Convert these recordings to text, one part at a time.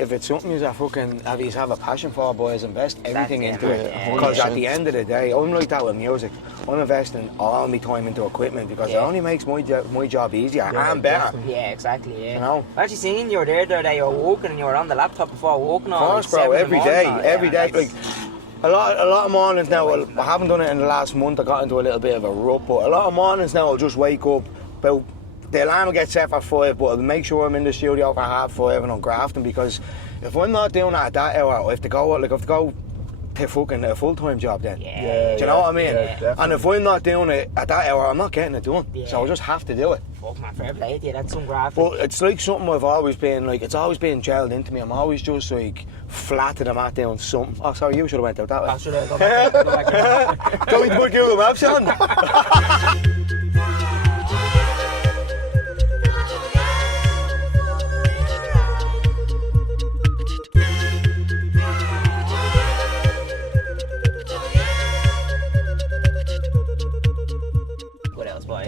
if it's something you have a passion for, boys, invest everything into it. Because at the end of the day, I'm like that with music. I'm investing all my time into equipment because it only makes my job easier and better. Yeah, exactly. Yeah. You know. I actually seen you were there the other day. You were walking and you were on the laptop before walking on. Of course, bro. Every day. Like a lot of mornings now. Well, I haven't done it in the last month. I got into a little bit of a rut, but a lot of mornings now I'll just wake up about. The alarm will get set for 5, but I'll make sure I'm in the studio for 5:30 and I'm grafting, because if I'm not doing that at that hour, I have to go to fucking a full-time job then. Do you know what I mean? Yeah, and if I'm not doing it at that hour, I'm not getting it done. So I just have to do it. Fuck man, fair play to you, that's some grafting. But it's like something I've always been, like, it's always been gelled into me. I'm always just like flat to the mat doing something. Oh, sorry, you should have went out that way. I should have gone back. Don't we put Google Maps on?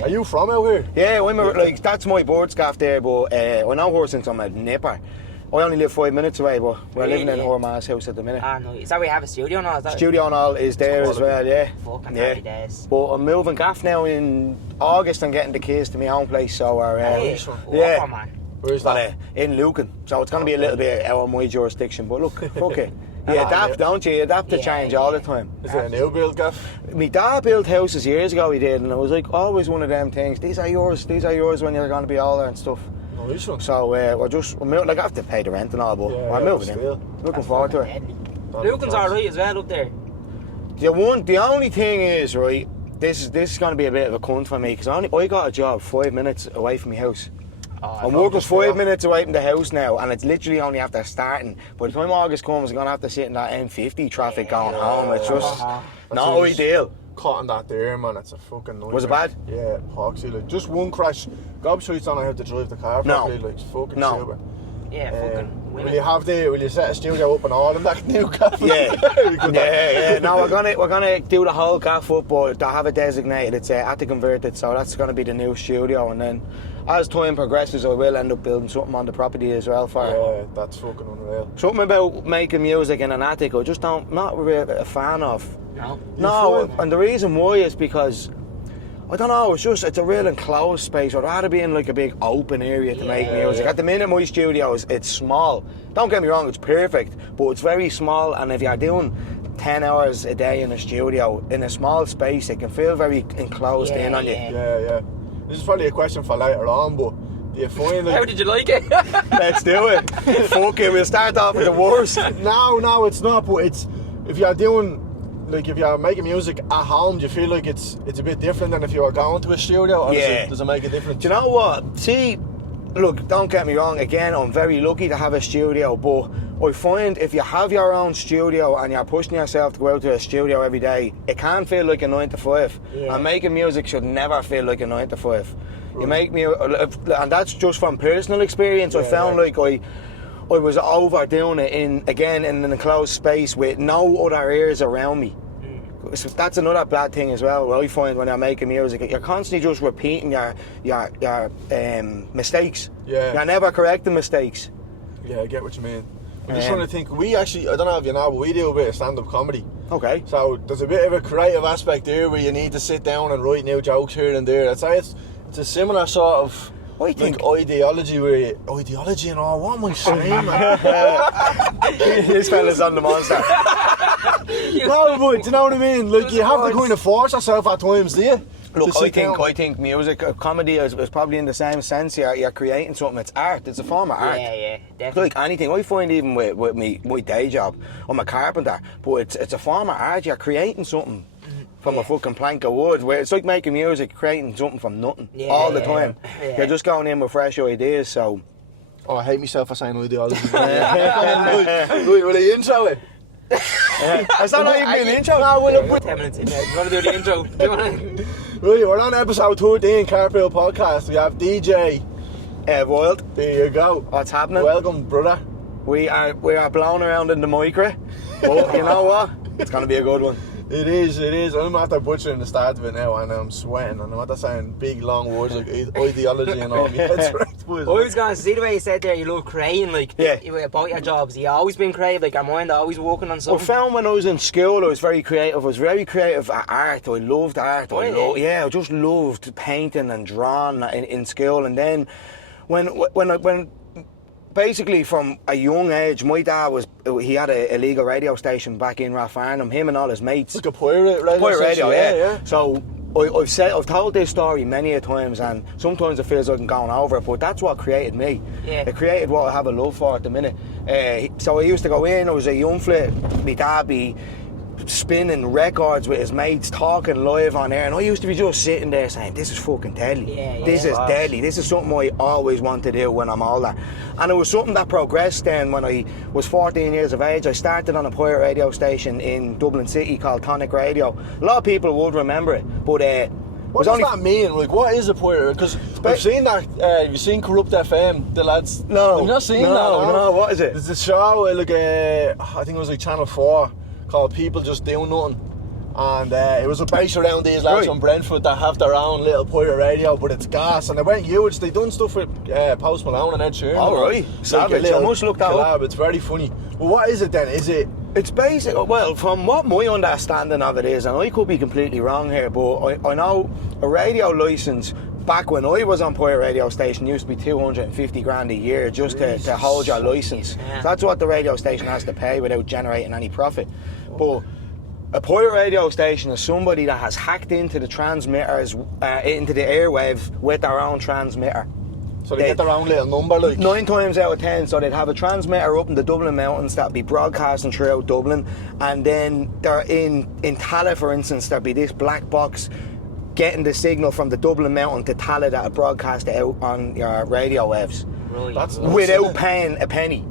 Are you from out here? Yeah, that's my board scaff there, but I know her since I'm a nipper. I only live 5 minutes away, but we're living in her ma's house at the minute. Ah, no, is that where you have a studio now? Studio and all is there as well, yeah. Fucking happy days. But I'm moving gaff now in August and getting the keys to my own place, so we're... man. Where's that? In Lucan, so it's going to be a little bit out of my jurisdiction, but look, fuck it. You adapt, don't you? You adapt to change all the time. Is it a new build gaff? My dad built houses years ago, he did, and it was like always one of them things. These are yours when you're going to be older and stuff. Nice one. So we're like, I have to pay the rent and all, but we're moving in. Looking forward to it. Lucan's alright as well up there. The only thing is, right, this is going to be a bit of a cunt for me, because I got a job 5 minutes away from my house. I'm working 5 minutes away from the house now, and it's literally only after starting. By the time August comes, I'm going to have to sit in that M50 traffic going home. It's just not ideal. Caught that there, man. It's a fucking nightmare. Was it bad? Yeah, Hoxie. Like, just one crash. Gobshite's on how to drive the car properly. Like, it's fucking super. Yeah, fucking women. Will you set a studio up and all in that new gaff? Yeah. No, we're gonna do the whole gaff up, but they have it designated. It's attic converted, so that's gonna be the new studio. And then, as time progresses, I will end up building something on the property as well for. Yeah, that's fucking unreal. Something about making music in an attic, I just not really a fan of. No, and the reason why is because, I don't know, it's a real enclosed space. I'd rather be in like a big open area to make music. At the minute, my studio it's small. Don't get me wrong, it's perfect, but it's very small, and if you're doing 10 hours a day in a studio, in a small space, it can feel very enclosed in on you. Yeah. This is probably a question for later on, but do you find how did you like it? Let's do it. Fuck it, we'll start off with the worst. No, it's not, but it's, if you're making music at home, do you feel like it's a bit different than if you were going to a studio? Or does it make a difference? Do you know what? See, look, don't get me wrong, again, I'm very lucky to have a studio, but I find if you have your own studio and you're pushing yourself to go out to a studio every day, it can feel like a 9 to 5. And making music should never feel like a 9 to 5. You make me, and that's just from personal experience. I found like I was overdoing it in an enclosed space with no other ears around me. So that's another bad thing as well. I find when you're making music, you're constantly just repeating your mistakes. Yeah. You're never correcting mistakes. Yeah, I get what you mean. I'm just trying to think. We actually, I don't know if you know, but we do a bit of stand-up comedy. Okay. So there's a bit of a creative aspect there where you need to sit down and write new jokes here and there. I'd say it's a similar sort of ideology ideology and all. What am I saying, man? This fella's on the monster. No, but do you know what I mean? Like, you have to kind of force yourself at times, do you? Look, I think music, comedy is probably in the same sense. You're creating something. It's art. It's a form of art. Yeah, definitely. Like anything, I find even with my day job, I'm a carpenter, but it's a form of art. You're creating something from a fucking plank of wood. Where it's like making music, creating something from nothing all the time. Yeah. You're just going in with fresh ideas. So. Oh, I hate myself for saying ideology. Will you intro it? Is that not even an intro? No, we'll put 10 minutes in there. Do you want to do the intro? Right, we're on episode 13, Carpool Podcast. We have DJ Ev Wilde. There you go. What's happening? Welcome, brother. We are blown around in the micro, but you know what? It's going to be a good one. It is. I'm after butchering the start of it now, and I'm sweating, and I'm after saying big long words like ideology and all. But boys. I was going to see the way you said there, you love creating, like, about your jobs. You always been creative, like, your mind always working on I something. found when I was in school, I was very creative. I was very creative at art. I loved art. I just loved painting and drawing in school. And then when basically from a young age, my dad he had a illegal radio station back in Rathfarnham, him and all his mates. Like a pirate radio radio, station, yeah. So I've told this story many a times, and sometimes it feels like I'm going over it, but that's what created me. Yeah. It created what I have a love for at the minute. So I used to go in, I was a young flit, my dad be spinning records with his mates, talking live on air, and I used to be just sitting there saying, this is fucking deadly. This is deadly. This is something I always want to do when I'm older. And it was something that progressed then when I was 14 years of age. I started on a pirate radio station in Dublin City called Tonic Radio. A lot of people would remember it, but what does that mean? Like, what is a pirate? Because I've seen that. You've seen Corrupt FM, the lads. No. Have you not seen that? No, what is it? There's a show, I think it was like Channel 4, called People Just Doing Nothing. And it was based around these lads from Brentford that have their own little pirate radio, but it's gas. And they went huge. They done stuff with Post Malone and Ed Sheeran. All right. Savage. I must look that up. It's very funny. Well, what is it then? It's basic. Well, from what my understanding of it is, and I could be completely wrong here, but I know a radio licence back when I was on pirate radio station used to be 250 grand a year just to hold your licence. Yeah. So that's what the radio station has to pay without generating any profit. But a pirate radio station is somebody that has hacked into the transmitters, into the airwave with their own transmitter. So they get their own little number, like? 9 times out of 10, so they'd have a transmitter up in the Dublin mountains that'd be broadcasting throughout Dublin, and then they're in Tallaght, for instance, there'd be this black box getting the signal from the Dublin mountain to Tallaght that would broadcast it out on your radio waves. Right. That's without paying a penny.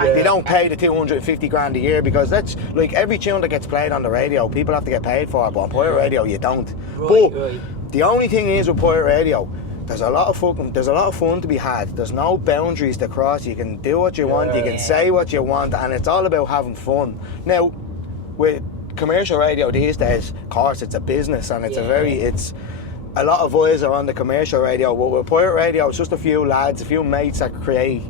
And they don't pay the 250 grand a year, because that's like every tune that gets played on the radio, people have to get paid for it, but on pirate radio you don't. The only thing is with pirate radio, there's a lot of fun to be had. There's no boundaries to cross. You can do what you want, you can say what you want, and it's all about having fun. Now, with commercial radio these days, of course, it's a business, and it's a lot of eyes are on the commercial radio, but with pirate radio, it's just a few lads, a few mates that create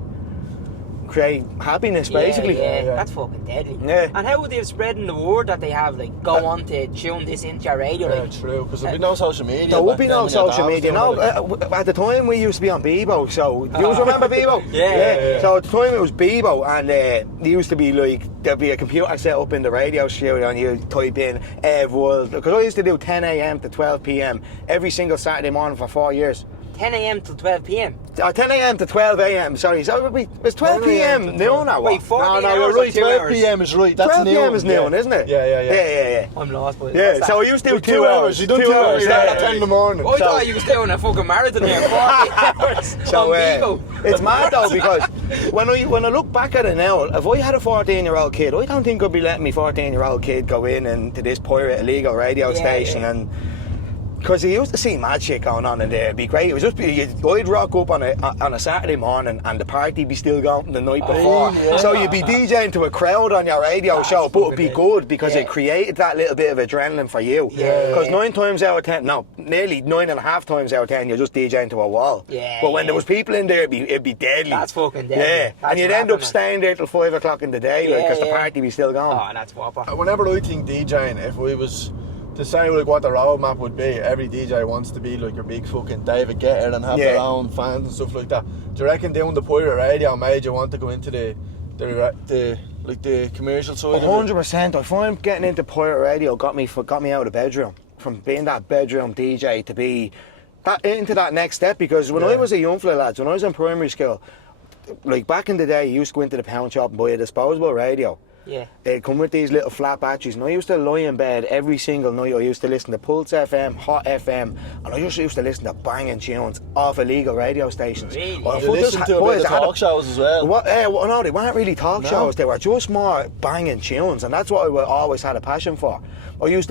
happiness, basically. Yeah, that's fucking deadly. Yeah. And how would they have spread in the word that they have, like, go on to tune this into your radio? Yeah, like, true, because there'd be no social media. There would be no social media. No, at the time we used to be on Bebo, so you always remember Bebo? Yeah. So at the time it was Bebo, and it used to be like, there'd be a computer set up in the radio studio, and you type in Ev Wilde, because I used to do 10 a.m. to 12 p.m. every single Saturday morning for 4 years. 10 a.m. till 12 p.m. 10 a.m. to 12 a.m. Sorry, so it was 12 p.m. noon or what? Wait, 14 No, hours you're or right. 2 12 hours? p.m. is right. That's 12 noon. p.m. is noon, isn't it? Yeah. I'm lost, but Yeah, so I used to do 2 hours. You done 2 hours. Yeah, At 10 in the morning. I thought you was doing a fucking marathon here, 40 hours So on Bebo. it's mad though, because when I look back at it now, if I had a 14-year-old kid, I don't think I'd be letting my 14-year-old kid go in and to this pirate illegal radio station and. Because he used to see mad shit going on in there. It'd be great. It was just I'd rock up on a Saturday morning and the party be still going the night before. So you'd be DJing to a crowd on your radio show, but it'd be good because it created that little bit of adrenaline for you. Because 9 times out of 10, no, nearly 9.5 times out of 10, you're just DJing to a wall. But when there was people in there, it'd be deadly. That's fucking deadly. Yeah, That's and you'd end up rapping, staying there till 5 o'clock in the day, because the party be still going. Oh, that's whopper. Whenever I think DJing, if we was to say like what the roadmap would be, every DJ wants to be like your big fucking David Guetta and have their own fans and stuff like that. Do you reckon doing the pirate radio made you want to go into the commercial side? 100%. I find getting into pirate radio got me out of the bedroom. From being that bedroom DJ to be into that next step, because when I was a young fella, lads, when I was in primary school, like back in the day, you used to go into the pound shop and buy a disposable radio. Yeah. It'd come with these little flat batteries, and I used to lie in bed every single night. I used to listen to Pulse FM, Hot FM, and I just used to listen to banging tunes off illegal radio stations. Really? You listen to a bit of talk shows as well? No, they weren't really talk shows. They were just more banging tunes, and that's what I always had a passion for. Do you ever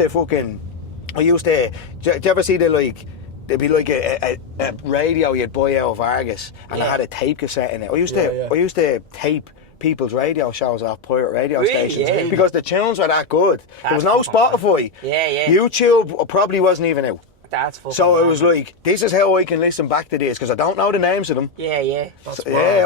see there'd be like a radio you'd buy out of Argos, and it had a tape cassette in it. I used to tape people's radio shows off pirate radio stations because the tunes were that good. There was no Spotify. Yeah. YouTube probably wasn't even out. That's fucking So it mad. was like, this is how I can listen back to this, because I don't know the names of them. Yeah.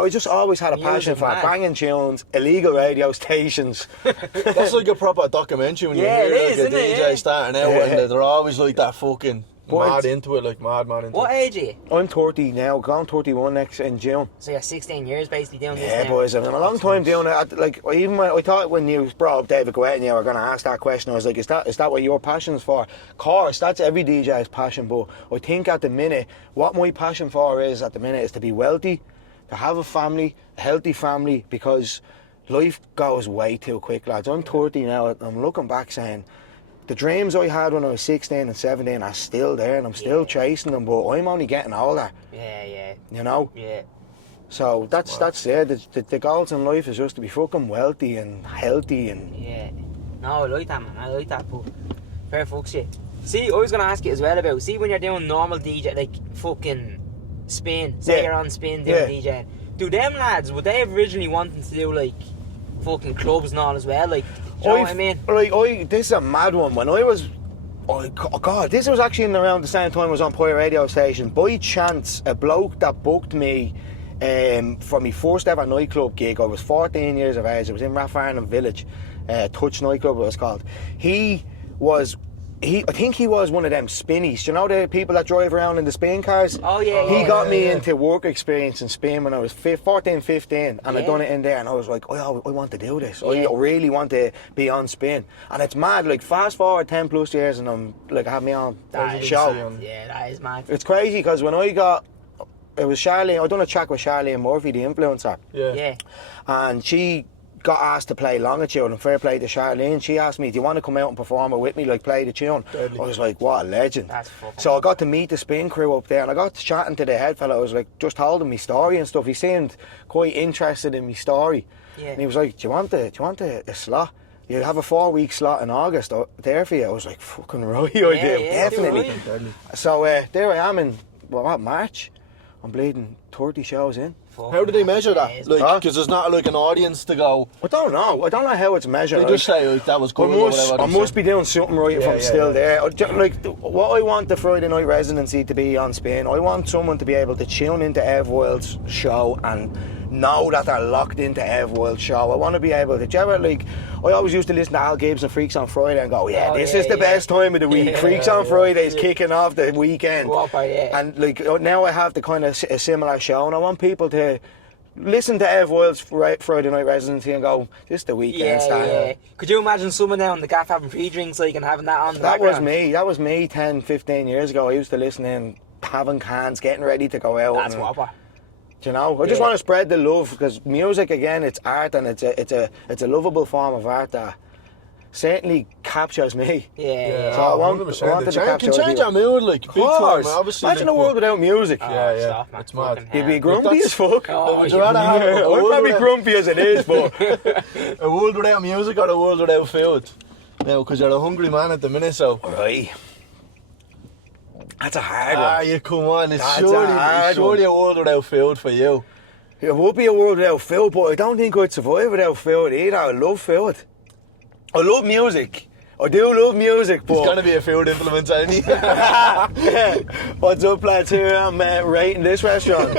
I just always had a Music, passion for man. banging tunes, illegal radio stations. That's like a proper documentary when Yeah, you it hear is, like a isn't it? DJ Yeah. starting out and they're always like that fucking But mad it's- into it, like mad into What it. age are you? I'm 30 now, going 31 next in June. So you're 16 years basically doing this Yeah, now. boys, I've been a long time doing it. Even when I thought when you brought up David Guetta and you were going to ask that question, I was like, is that what your passion's for? Of course, that's every DJ's passion, but I think at the minute, what my passion for is at the minute is to be wealthy, to have a family, a healthy family, because life goes way too quick, lads. I'm 30 now, I'm looking back saying, the dreams I had when I was 16 and 17 are still there, and I'm still chasing them, but I'm only getting older, Yeah. you know? Yeah. So that's it. The goals in life is just to be fucking wealthy and healthy and Yeah. No, I like that, man. I like that, but fair fuck shit. See, I was going to ask you as well about, see when you're doing normal DJ, like fucking spin, say Yeah. you're on spin doing DJing, do them lads, would they have originally wanted to do like fucking clubs and all as well? Like, do you know what I mean? This is a mad one. When I was, oh God, this was actually in around the same time I was on Pirate Radio Station. By chance, a bloke that booked me for my first ever nightclub gig, I was 14 years of age. It was in Rathfarnham Village, Touch nightclub it was called. I think he was one of them spinnies. Do you know the people that drive around in the spin cars? Oh, yeah, He yeah, got me into work experience in spin when I was 14, 15, and I Yeah. done it in there, and I was like, oh, I want to do this. Yeah. I really want to be on spin. And it's mad, like fast forward 10 plus years and I'm like, I have me on That is, show. yeah, that is mad. It's crazy because when it was Charlene, I done a track with Charlene Murphy, the influencer, Yeah. and she got asked to play Longitude, and fair play to Charlene. She asked me, do you want to come out and perform it with me, like play the tune? Deadly. I was like, what a legend. That's fucking So I got to meet the spin crew up there, and I got to chatting to the head fella. I was like, just told him my story and stuff. He seemed quite interested in my story. Yeah. And he was like, do you want a slot? You have a 4-week slot in August there for you. I was like, fucking right, I do, yeah, definitely. do Deadly. So there I am in, March. I'm bleeding 30 shows in. How do they measure that? Yeah, Like, Huh? because there's not like an audience to go. I don't know how it's measured. They just say like that was I good. or whatever I they must say. be doing something right if Yeah, I'm yeah, still yeah. there. Like what I want the Friday night residency to be on spin, I want someone to be able to tune into Ev Wilde's show and know that they're locked into Ev Wilde's show. I want to be able to, do you ever, like, I always used to listen to Al Gibbs and Freaks on Friday and go, this is the best time of the week. Freaks on Friday is kicking off the weekend. Whopper, yeah. And like now I have the kind of a similar show, and I want people to listen to Ev Wilde's Friday night residency and go, this is the weekend style. Yeah. Could you imagine someone down the gaff having pre-drinks like and having that on the That was background? me 10, 15 years ago. I used to listen in, having cans, getting ready to go out. That's and, whopper. do you know, I just Yeah. want to spread the love, because music, again, it's art, and it's a lovable form of art that certainly captures me. Yeah. So I want 100%. wanted It to capture can other change people. our mood, like big Of course. time. Obviously, Imagine a like, world without music. Yeah, yeah. Stop, man. It's mad. Fucking You'd be hell. grumpy that's- as fuck. Oh, Would you- you rather have a I'm world probably without- grumpy as it is, but a world without music or a world without food? Now, because you're a hungry man at the minute, so. right. That's a hard one. You come on. It's That's a surely hard a world without food for you. It would be a world without food, but I don't think I'd survive without food either. I love food. I love music. I do love music, There's but going to be a food influence, ain't he? what's up, lads? Here I'm rating this restaurant.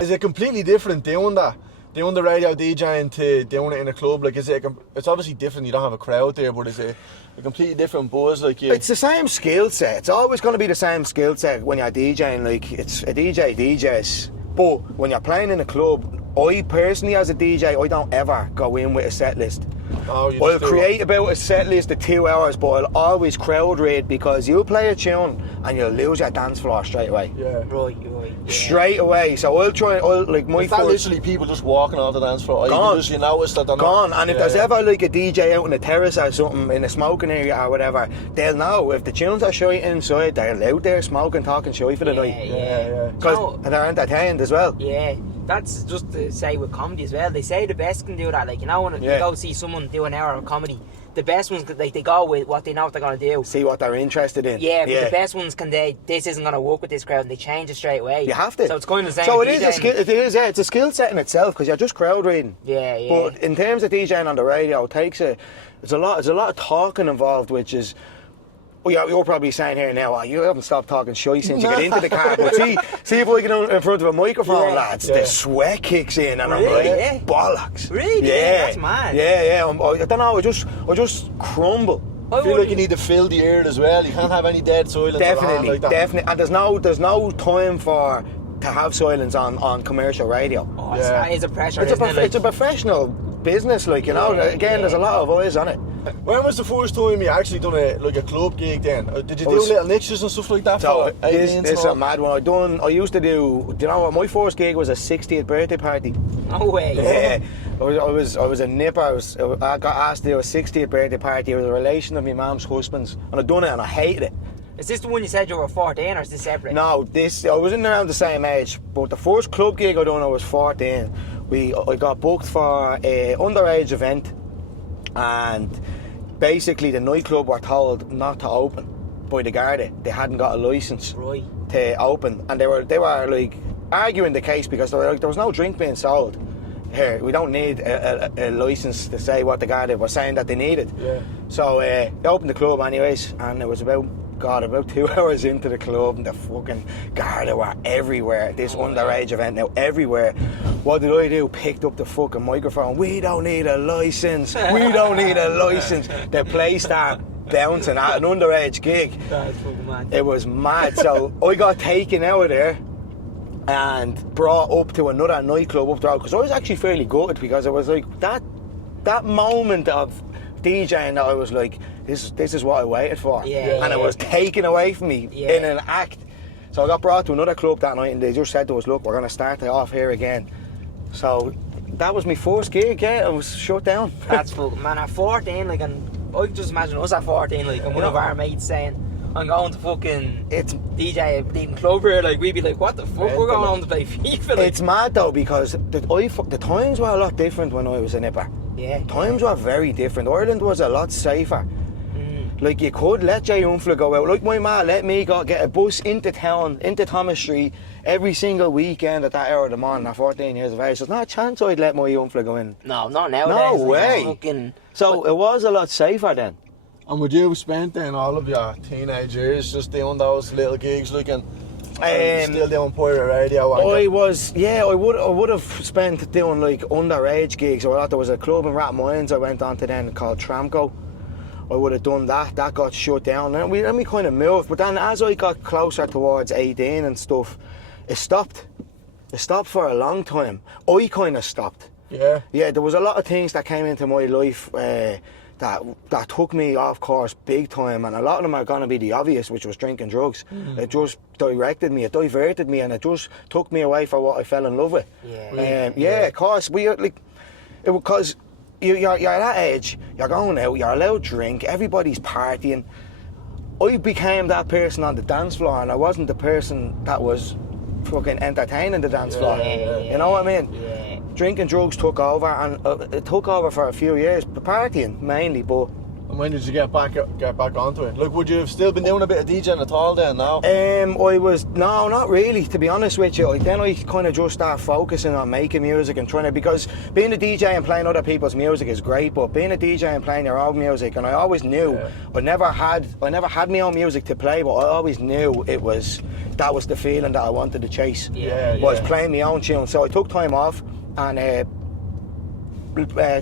Is it completely different doing that? Doing the radio DJing to doing it in a club? Like, it's obviously different. You don't have a crowd there, but is it a completely different buzz? Like, you. It's the same skill set. It's always going to be the same skill set when you're DJing. Like, it's a DJ DJs. But when you're playing in a club, I personally, as a DJ, I don't ever go in with a set list. Oh, you I'll just do create about a set list of 2 hours, but I'll always crowd rate, because you'll play a tune and you'll lose your dance floor straight away. Yeah. Right, yeah. Straight away. So like my Is that first literally people just walking off the dance floor? Gone. You notice that they're gone. not. And if Yeah, there's yeah. ever like a DJ out on a terrace or something in a smoking area or whatever, they'll know if the tunes are shy inside, they're out there smoking, talking shy for the night. Yeah. Because No. they're entertained as well. Yeah, that's just to say with comedy as well. They say the best can do that. Like, you know, when Yeah. you go see someone do an hour of comedy, the best ones, like, they go with what they know what they're going to do. See what they're interested in. Yeah, but the best ones this isn't going to work with this crowd, and they change it straight away. You have to. So it's kind of the same So with it is a DJing. skill. It is. Yeah, it's a skill set in itself, because you're just crowd reading. Yeah, yeah. But in terms of DJing on the radio, it's a lot of talking involved, which is Well, you're probably saying here now, you haven't stopped talking shite since you get into the car. But see if I get in front of a microphone, lads, the sweat kicks in and I'm like, bollocks. Really? Yeah, that's mad. Yeah. I don't know, I just crumble. I feel like you need to fill the air as well. You can't have any dead silence. Definitely. And there's no time to have silence on commercial radio. Oh, it's a pressure. It's a professional business, like, you know. Again, there's a lot of eyes on it. When was the first time you actually done a club gig then? Did you do little niches and stuff like that? So this is a mad one. I used to do you know what, my first gig was a 60th birthday party. No way. Yeah. I was a nipper. I got asked to do a 60th birthday party. It was a relation of my mum's husband's, and I done it and I hated it. Is this the one you said you were 14 or is this separate? No, I was in around the same age, but the first club gig I done I was 14. I got booked for an underage event, and basically the nightclub were told not to open by the Garda. They hadn't got a licence to open, and they were like arguing the case because they were like, there was no drink being sold here. We don't need a licence to say what the Garda were saying that they needed. Yeah. So they opened the club anyways, and it was about 2 hours into the club and the fucking Garda were everywhere. This underage event now everywhere. What did I do? Picked up the fucking microphone. We don't need a licence. We don't need a licence. The place started bouncing at an underage gig. That's fucking mad. It was mad. So I got taken out of there and brought up to another nightclub up the road, because I was actually fairly gutted, because it was like that moment of DJing that I was like, this is what I waited for, and it was taken away from me in an act. So I got brought to another club that night, and they just said to us, look, we're going to start it off here again. So that was my first gig. Yeah, it was shut down. That's fucking, man, at 14, like, and I can just imagine us at 14, like, and one of our mates saying, I'm going to fucking DJ a bleeding club here, like, we'd be like, what the fuck, we're going on to play FIFA, like. It's mad though, because the times were a lot different when I was a nipper. Yeah. Times were very different. Ireland was a lot safer. Like, you could let your youngfella go out. Like, my ma let me go get a bus into town, into Thomas Street, every single weekend at that hour of the morning at 14 years of age. There's not a chance I'd let my youngfella go in. No, not nowadays. No like, way. Fucking, so it was a lot safer then. And would you have spent then all of your teenage years just doing those little gigs, like, and still doing pirate radio? I would have spent doing like underage gigs. There was a club in Rathmines I went on to then called Tramco. I would have done that. That got shut down. And we kind of moved. But then as I got closer towards 18 and stuff, it stopped. It stopped for a long time. I kind of stopped. Yeah. Yeah, there was a lot of things that came into my life that took me off course big time, and a lot of them are going to be the obvious, which was drinking drugs. It just directed me, it diverted me, and it just took me away from what I fell in love with. Of course. Because you're at that age, you're going out, you're allowed to drink, everybody's partying. I became that person on the dance floor, and I wasn't the person that was fucking entertaining the dance floor. You know what I mean? Yeah. Drinking drugs took over, and it took over for a few years, partying mainly, but... And when did you get back onto it? Like, would you have still been doing a bit of DJing at all then now? No, not really, to be honest with you. Then I kind of just started focusing on making music and trying to, because being a DJ and playing other people's music is great, but being a DJ and playing your own music, and I always knew, I never had my own music to play, but I always knew that was the feeling that I wanted to chase, was playing my own tune. So I took time off and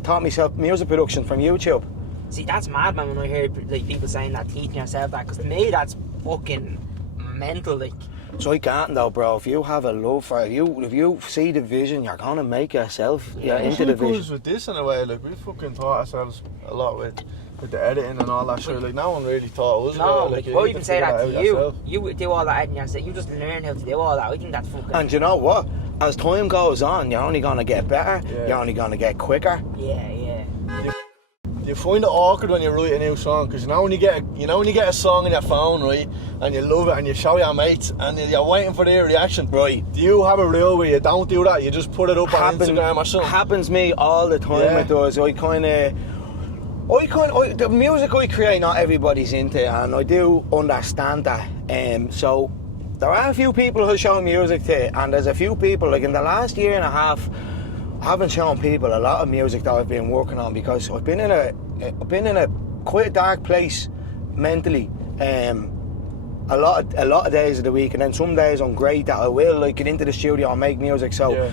taught myself music production from YouTube. See, that's mad, man, when I hear like people saying that, teaching yourself that, because to me that's fucking mental, like. So I can't though, bro. If you have a love for it, if you see the vision, you're gonna make yourself into the vision. With this in a way, like, we fucking taught ourselves a lot with the editing and all that shit. Like, no one really taught us. No, like, I even say that to you. You do all that editing yourself. You just learn how to do all that. I think that's fucking. And you know what? As time goes on, you're only gonna get better. Yeah. You're only gonna get quicker. Yeah. You find it awkward when you write a new song, because you know when you get a song on your phone, right, and you love it and you show your mates and you're waiting for their reaction, right? Do you have a rule where you don't do that? You just put it up on Instagram or something? Happens to me all the time. Yeah. It does. The music I create, not everybody's into, and I do understand that. So there are a few people who show music to, and there's a few people, like in the last year and a half, I haven't shown people a lot of music that I've been working on, because I've been in a quite a dark place mentally. a lot of days of the week, and then some days I'm great that I will like get into the studio and make music. So,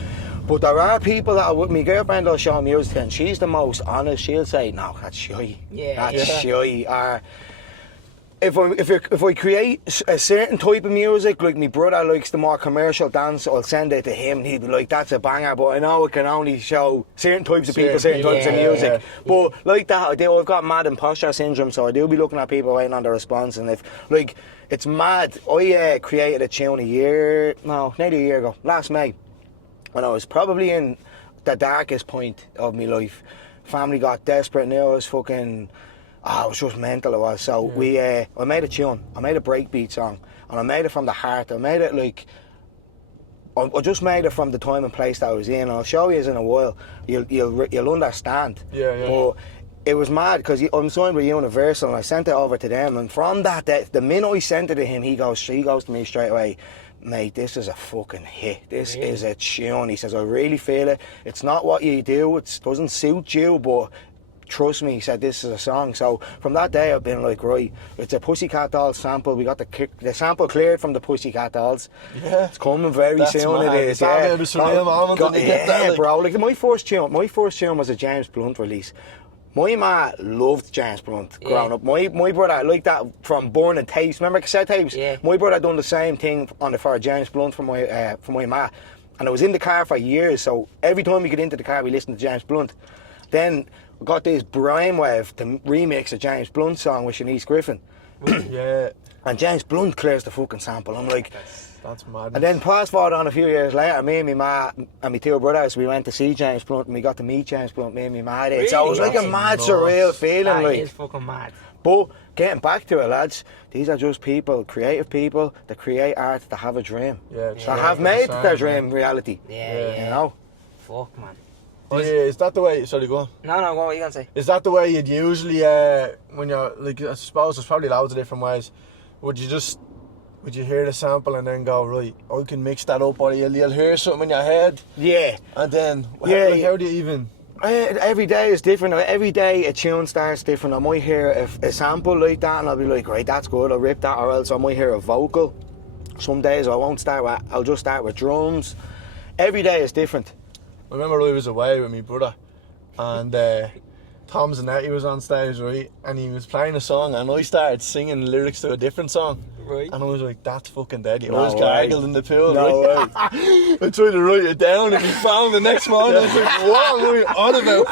but there are people that are with me. Girlfriend will show music, and she's the most honest. She'll say, "No, that's shy. That's shy." Or if I create a certain type of music, like my brother likes the more commercial dance, I'll send it to him and he'd be like, "That's a banger," but I know it can only show certain types of people, certain types of music. But like that, I've got mad imposter syndrome, so I do be looking at people waiting on the response, and if, like, it's mad. I created a tune nearly a year ago, last May, when I was probably in the darkest point of my life. Family got desperate, and I was fucking... it was just mental, it was. So I made a tune. I made a breakbeat song, and I made it from the heart. I made it like... I just made it from the time and place that I was in, and I'll show you in a while. You'll understand. But it was mad, because I'm signed with Universal, and I sent it over to them, and from that, the minute I sent it to him, he goes to me straight away, "Mate, this is a fucking hit. This is a tune." He says, "I really feel it. It's not what you do. It doesn't suit you, but trust me," he said, "this is a song." So from that day, I've been like, right, it's a Pussycat Dolls sample. We got the sample cleared from the Pussycat Dolls. Yeah. It's coming very soon. Mad. It is. Bro. Like my first tune was a James Blunt release. My ma loved James Blunt growing up. My brother, like that from Born and Tapes. Remember cassette tapes? Yeah. My brother done the same thing for James Blunt for my ma. And I was in the car for years, so every time we get into the car, we listen to James Blunt. Then we got this brainwave to remix a James Blunt song with Shanice Griffin. And James Blunt clears the fucking sample. I'm like... That's mad. And then fast forward on a few years later, me and my ma and my two brothers, we went to see James Blunt, and we got to meet James Blunt, me and my ma did. Really? So it was like a mad, surreal feeling. That is fucking mad. But getting back to it, lads, these are just people, creative people, that create art, that have a dream. That have made their dream reality. You know? Fuck, man. Oh yeah, is that the way... Sorry, go on. No, what were you going to say? Is that the way you'd usually, when you're, like, I suppose there's probably loads of different ways. Would you hear the sample and then go, right, I can mix that up, or you'll hear something in your head? Yeah. And then, how do you even... Every day is different. Every day a tune starts different. I might hear a sample like that and I'll be like, right, that's good, I'll rip that, or else I might hear a vocal. Some days I'll just start with drums. Every day is different. I remember I was away with my brother, and Tom Zanetti was on stage, right, and he was playing a song, and I started singing lyrics to a different song. Right. And I was like, that's fucking deadly. I was gargled in the pool, right? I tried to write it down and he found the next morning. I was like, what am I on about?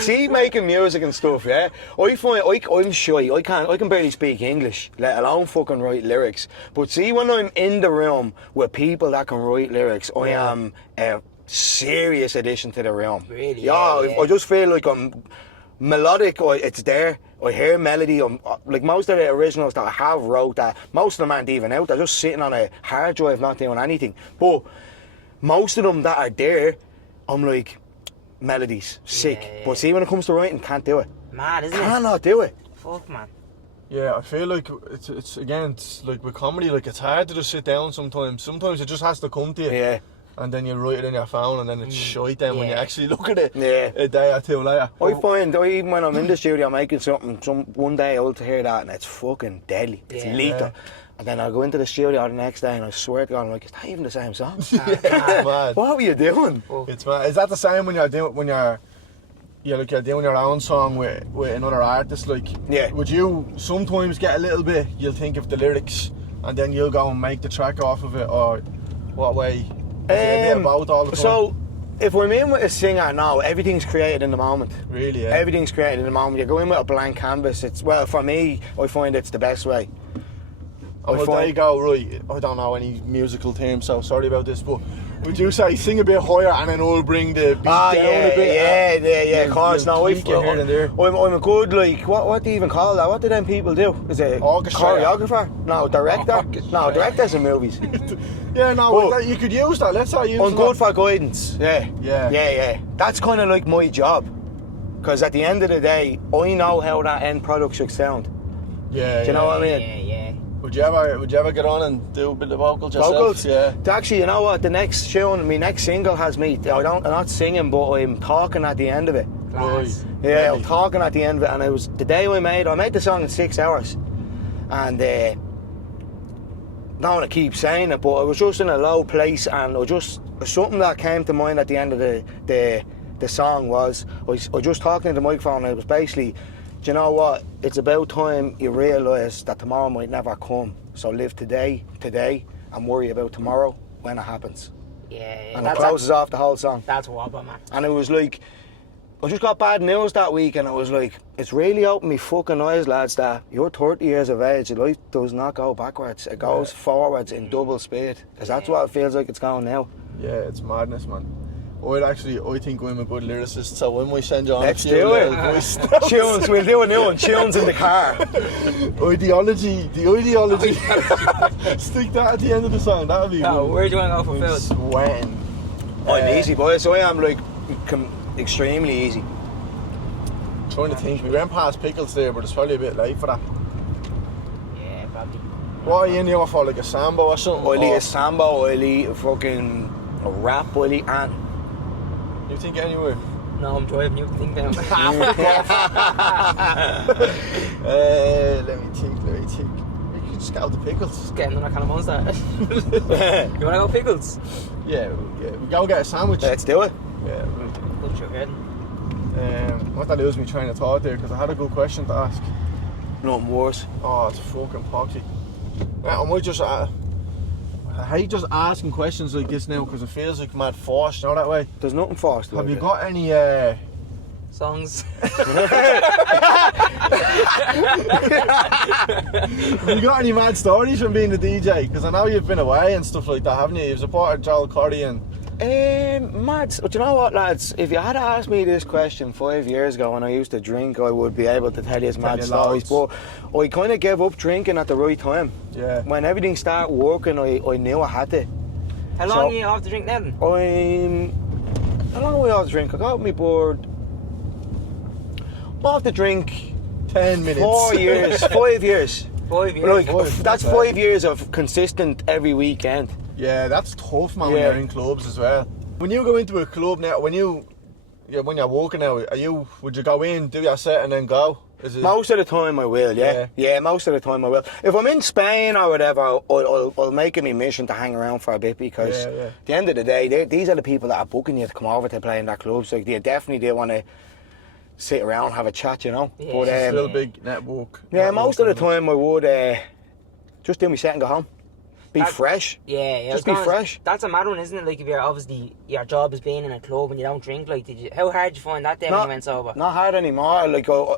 See, making music and stuff, I find I'm shy. I can barely speak English, let alone fucking write lyrics. But see, when I'm in the room with people that can write lyrics, I am a serious addition to the room. Really? I just feel like I'm melodic, it's there. I hear melody. Like most of the originals that I have wrote, that most of them aren't even out. They're just sitting on a hard drive, not doing anything. But most of them that are there, I'm like, melodies, sick. But see, when it comes to writing, can't do it. Mad, isn't it? Cannot do it. Fuck, man. Yeah, I feel like it's like with comedy, like it's hard to just sit down sometimes. Sometimes it just has to come to you. Yeah. And then you write it in your phone, and then it's shite then when you actually look at it a day or two later. I find, even when I'm in the studio making something, one day I'll hear that and it's fucking deadly. It's lethal. And then I'll go into the studio the next day and I swear to God, I'm like, is that even the same song? Mad. What were you doing? It's mad. Is that the same when you're doing your own song with another artist? Like, would you sometimes get a little bit, you'll think of the lyrics and then you'll go and make the track off of it, or what way? About all the time? So, if I'm in with a singer now, everything's created in the moment. Really, yeah. Everything's created in the moment. You go in with a blank canvas. For me, I find it's the best way. There you go, right. I don't know any musical terms, so sorry about this, but would you say sing a bit higher and then I'll bring the beat down a bit? Yeah, of course. No, I'm a good, like, what do you even call that? What do them people do? Is it choreographer? No, director? No, directors in movies. You could use that. Let's not use that. I'm good for guidance. Yeah. That's kind of like my job. Because at the end of the day, I know how that end product should sound. Yeah. Do you know what I mean? Yeah. Would you ever get on and do a bit of vocals yourself? Vocals? Yeah. Actually, you know what? The next tune, my next single has me. I'm not singing, but I'm talking at the end of it. Class. Yeah, I'm talking at the end of it, and it was the day I made the song in 6 hours, and I don't want to keep saying it, but I was just in a low place, and something that came to mind at the end of the song was I was just talking to the microphone, and it was basically, do you know what? It's about time you realise that tomorrow might never come. So live today, and worry about tomorrow when it happens. Yeah. And it closes off the whole song. That's what, man. And it was like, I just got bad news that week, and it was like, it's really opened me fucking eyes, lads, that you're 30 years of age, life does not go backwards, it goes forwards in double speed, because that's what it feels like it's going now. Yeah, it's madness, man. I think I'm a good lyricist, so when we send you on Let's a few do it. voice Tunes, we'll do a new one, tunes in the car. Ideology. Stick that at the end of the song, that'll be good. Where do you want to go for Phil? Sweating. I'm easy, boy, so I am like extremely easy. Trying to think, we went past Pickles there, but it's probably a bit late for that. Yeah, probably. What are you in here for, like a sambo or something? I'll eat a sambo, I'll eat a fucking rap, I'll eat ant. You think anywhere? No, I'm driving, you can think down. Let me think. We could just go to Pickles. Just getting another kind of monster. You want to go Pickles? Yeah, we go get a sandwich. Let's do it. Yeah, Good shit, good. what that lose me trying to thought there, because I had a good question to ask. Nothing worse. Oh, it's fucking poxy. I might just... I hate just asking questions like this now, because it feels like mad forced, you know that way? There's nothing forced. Have you it. got any... Songs. Have you got any mad stories from being a DJ? Because I know you've been away and stuff like that, haven't you? You've supported Joel Corey and... Mad. But you know what, lads? If you had asked me this question 5 years ago when I used to drink, I would be able to tell you mad stories. But I kind of gave up drinking at the right time. Yeah. When everything started working, I knew I had to. How long are you off to drink then? How long are we off to drink? I got me bored. I'm off to drink 10 minutes. 4 years. 5 years. 5 years. Like, that's 5 years of consistent every weekend. Yeah, that's tough, man, when you're in clubs as well. When you go into a club now, when you're walking now, would you go in, do your set and then go? Most of the time I will, yeah. Yeah, most of the time I will. If I'm in Spain or whatever, I'll make it my mission to hang around for a bit, because at the end of the day, these are the people that are booking you to come over to play in that club, so they definitely want to sit around and have a chat, you know. Yeah. But it's still a big network. Yeah, most of the time I would just do my set and go home. Be fresh. Yeah. Just be fresh. That's a mad one, isn't it? Like, if you're obviously, your job is being in a club and you don't drink, like, how hard did you find that day when you went sober? Not hard anymore. Like, I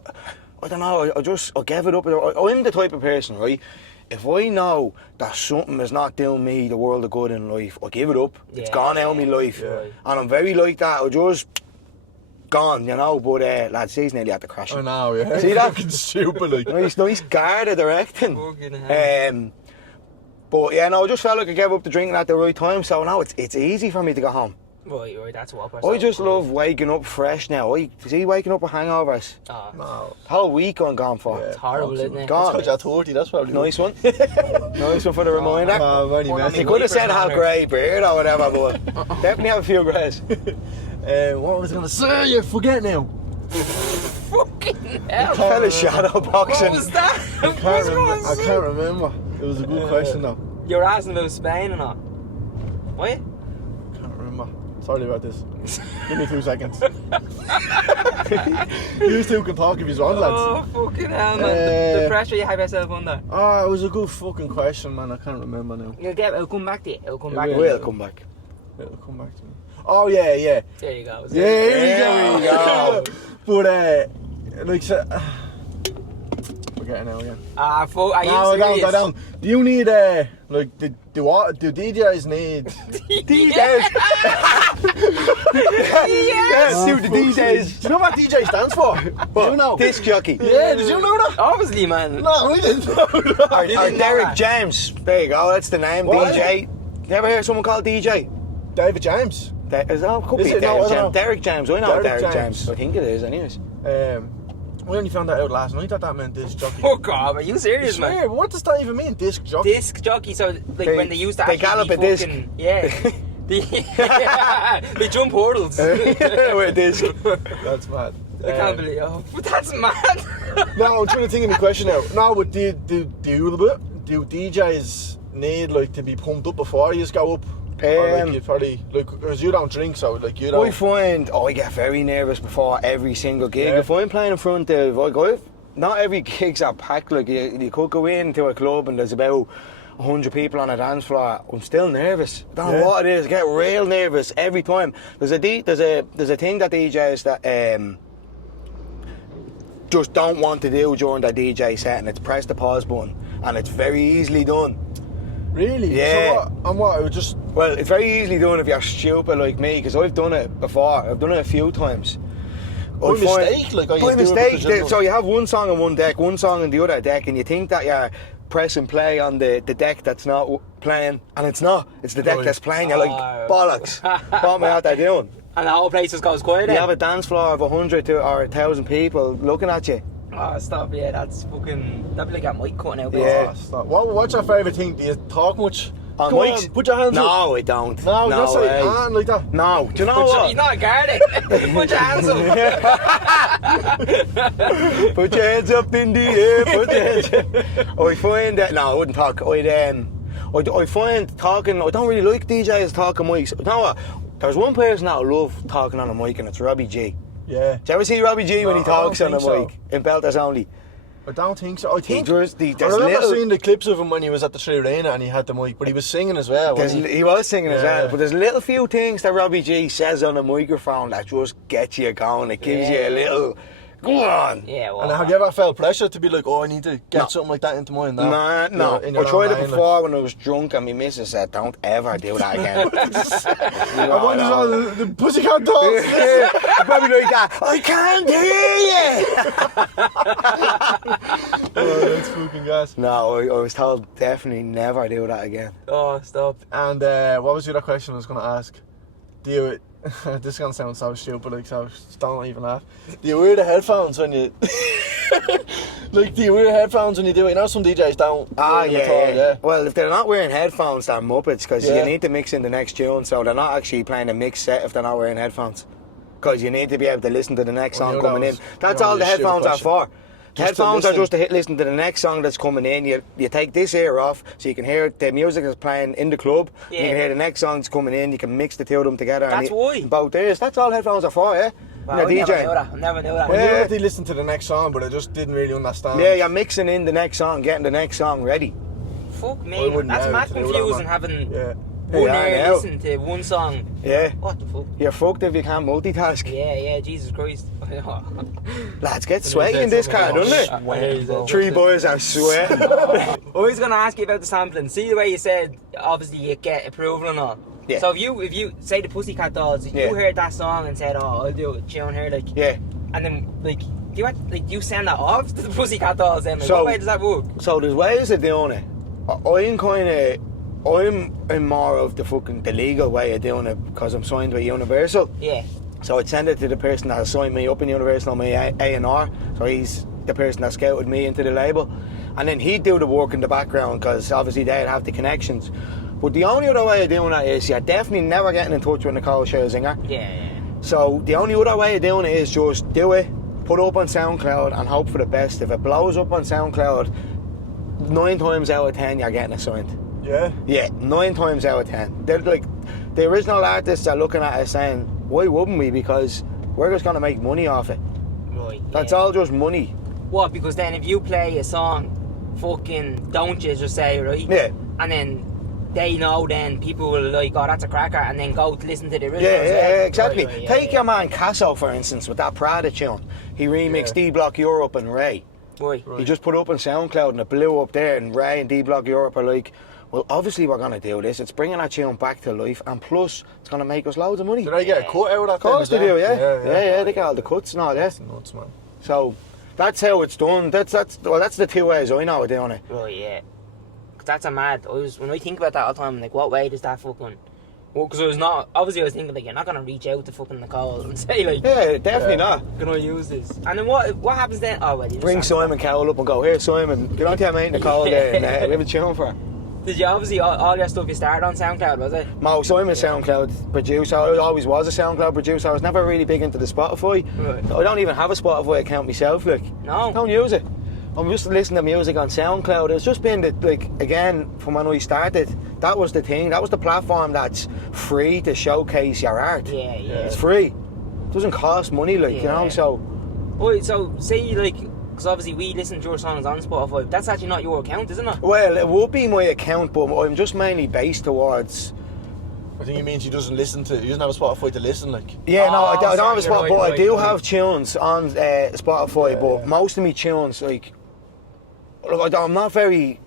don't know, I gave it up. I'm the type of person, right? If I know that something is not doing me the world of good in life, I give it up. It's gone out of my life. Yeah. And I'm very like that. I just... gone, you know, but lads, he's nearly at the crash. I know, yeah. See that? Fucking stupid, like. Nice guard of directing. But yeah, no, I just felt like I gave up the drinking at the right time, so now it's easy for me to go home. Right, that's what I just love waking up fresh now. See, waking up with hangovers. Oh. No. Whole week I'm gone for. It's horrible, isn't it? Gone. That's 30, that's probably Nice one. Nice one for the reminder. You You could have said have grey beard or whatever, but definitely have a few greys. What was I going to say? You forget now. Fucking hell. Fella shadow boxing. What was that? I can't remember. It was a good question though. You were asking about Spain or not? What? Can't remember. Sorry about this. Give me 2 seconds. You two can talk if you want, lads. Oh, fucking hell, man. The pressure you have yourself under. Oh, it was a good fucking question, man. I can't remember now. It'll come back to you. It'll come back. It will come back. It'll come back to me. Oh, yeah. There you go. There we go. But, like, forget it now again. Are you serious? I don't. Do you need, like, do DJs need... DJs! Yes, do the DJs. Do you know what DJ stands for? Do you know? Disc jockey. Yeah, did you know that? Obviously, man. No, we didn't know that. Or Derek James. There you go, that's the name. What? DJ. Never heard someone called DJ? David James. Could be Is it? No, I Derek don't James. know. Derek James. I know Derek Derek James. James. I think it is, anyways. We only found that out last night that meant disc jockey. Fuck off, are you serious, man? Swear, what does that even mean, disc jockey? Disc jockey, so like when they used to they gallop a disc. Yeah. They jump hurdles. With a disc. That's mad. I can't believe but that's mad. No, I'm trying to think of the question now. No, but do DJs need like to be pumped up before you just go up? Or like you probably because you don't drink, so like you don't. I find I get very nervous before every single gig. If I'm playing in front of not every gig's are packed. Like you could go into a club and there's about 100 people on a dance floor. I'm still nervous. I don't know what it is. I get real nervous every time. There's a thing that DJs that just don't want to do during their DJ set, and it's press the pause button, and it's very easily done. Really? Yeah. So what? I would just. Well, it's very easily done if you're stupid like me, because I've done it before. I've done it a few times. By mistake? By mistake. So you have one song on one deck, one song on the other deck, and you think that you're pressing play on the deck that's not playing, and it's not. It's the deck that's playing. You're like, bollocks. What am I out there doing? And the whole place just goes quiet. You have a dance floor of 100 or 1,000 people looking at you. Oh, stop, that's fucking... That'd be like a mic cutting out. Yeah. Stop. What's your favourite thing? Do you talk much? On Come mics? on, put your hands up. No, I don't. No, no that's way. like hand like that. No, do you know what? He's not a Gardic. Put your hands up. Put your hands up in the air. Put your hands up. I find that... No, I wouldn't talk. I find talking... I don't really like DJs talking mics. You know what? There's one person that I love talking on a mic, and it's Robbie G. Yeah. Do you ever see Robbie G when he talks on a mic? In Belters Only? I don't think so. I think... I there's remember seeing the clips of him when he was at the Tree Arena and he had the mic, but he was singing as well. He was singing as well, but there's little few things that Robbie G says on a microphone that just gets you going. It gives you a little... Go on. Yeah, well... And have you ever felt pressure to be like, I need to get something like that into mine now? No. I tried it before when I was drunk, and my missus said, don't ever do that again. I wonder all the Pussycat Dolls. Yeah, probably like that. I can't hear you. Oh, that's fucking gas. No, I was told definitely never do that again. Oh, stop. And what was the other question I was going to ask? Do you... This is going to sound so stupid, like, so don't even laugh. Do you wear the headphones when you... like, do you wear headphones when you do it? You know some DJs don't. Yeah. Well, if they're not wearing headphones, they're muppets, because you need to mix in the next tune, so they're not actually playing a mixed set if they're not wearing headphones. Because you need to be able to listen to the next song coming in. That's all the headphones are for. Headphones are just to listen to the next song that's coming in. You take this ear off so you can hear the music that's playing in the club. Yeah. You can hear the next song that's coming in. You can mix the two of them together. That's why. Both ears. That's all headphones are for, yeah? Wow, I never knew that. I knew that they listened to the next song, but I just didn't really understand. Yeah, you're mixing in the next song, getting the next song ready. Fuck me, that's mad confusing having... One ear listen to one song. Yeah. What the fuck? You're fucked if you can't multitask. Yeah, Jesus Christ. Lads, get sweaty in this car, doesn't it? Three boys are sweating. I was going to ask you about the sampling. See the way you said, obviously you get approval and all. Yeah. So if you say the Pussycat Dolls, you heard that song and said, oh, I'll do a tune here, like. Yeah. And then, like, do you send that off to the Pussycat Dolls then? Like, what way does that work? So there's ways of doing it. I'm in more of the legal way of doing it, because I'm signed with Universal. Yeah. So I'd send it to the person that has signed me up in Universal, my A&R. So he's the person that scouted me into the label. And then he'd do the work in the background, because obviously they'd have the connections. But the only other way of doing that is you're definitely never getting in touch with Nicole Scherzinger. Yeah. So the only other way of doing it is just do it, put it up on SoundCloud and hope for the best. If it blows up on SoundCloud, 9 times out of 10 you're getting it signed. Yeah? Yeah, 9 times out of 10. They're like, the original artists are looking at it saying, why wouldn't we? Because we're just going to make money off it. Right. That's all just money. What? Because then if you play a song, fucking don't you just say, right? Yeah. And then they know then people will like, oh, that's a cracker, and then go to listen to the original. Yeah, exactly. Take your man Casso, for instance, with that Prada tune. He remixed D-Block Europe and Ray. Right. He just put it up on SoundCloud and it blew up there, and Ray and D-Block Europe are like, well, obviously we're going to do this. It's bringing our tune back to life, and plus it's going to make us loads of money. Did I get a cut out of that? Of course they do, yeah. Yeah, they get all the cuts and all that. That's nuts, man. So that's how it's done. That's the 2 ways I know of doing it. Oh yeah, that's a mad. When I think about that all the time, I'm like, what way does that fucking? Well, because I was thinking like, you're not gonna reach out to fucking Nicole and say like, yeah, definitely not. Can I use this? And then what happens then? Oh well, bring Simon Cowell up and go, here Simon, get on to your mate Nicole there and we have a tune for her. Did you obviously all your stuff you started on SoundCloud, was it? Most, I'm a SoundCloud producer. I always was a SoundCloud producer. I was never really big into the Spotify. Right. I don't even have a Spotify account myself, like. No. Don't use it. I'm just listening to music on SoundCloud. It's just been that, like, again, from when I started, that was the thing. That was the platform that's free to showcase your art. Yeah. It's free. It doesn't cost money, like, you know, so. Wait, so say, like, because obviously we listen to your songs on Spotify, that's actually not your account, isn't it? Well, it would be my account, but I'm just mainly based towards. I think he means he doesn't listen to. He doesn't have a Spotify to listen, like. Yeah, no, I don't have a Spotify, but I do right. have tunes on Spotify. But most of me tunes, like, look, I'm not very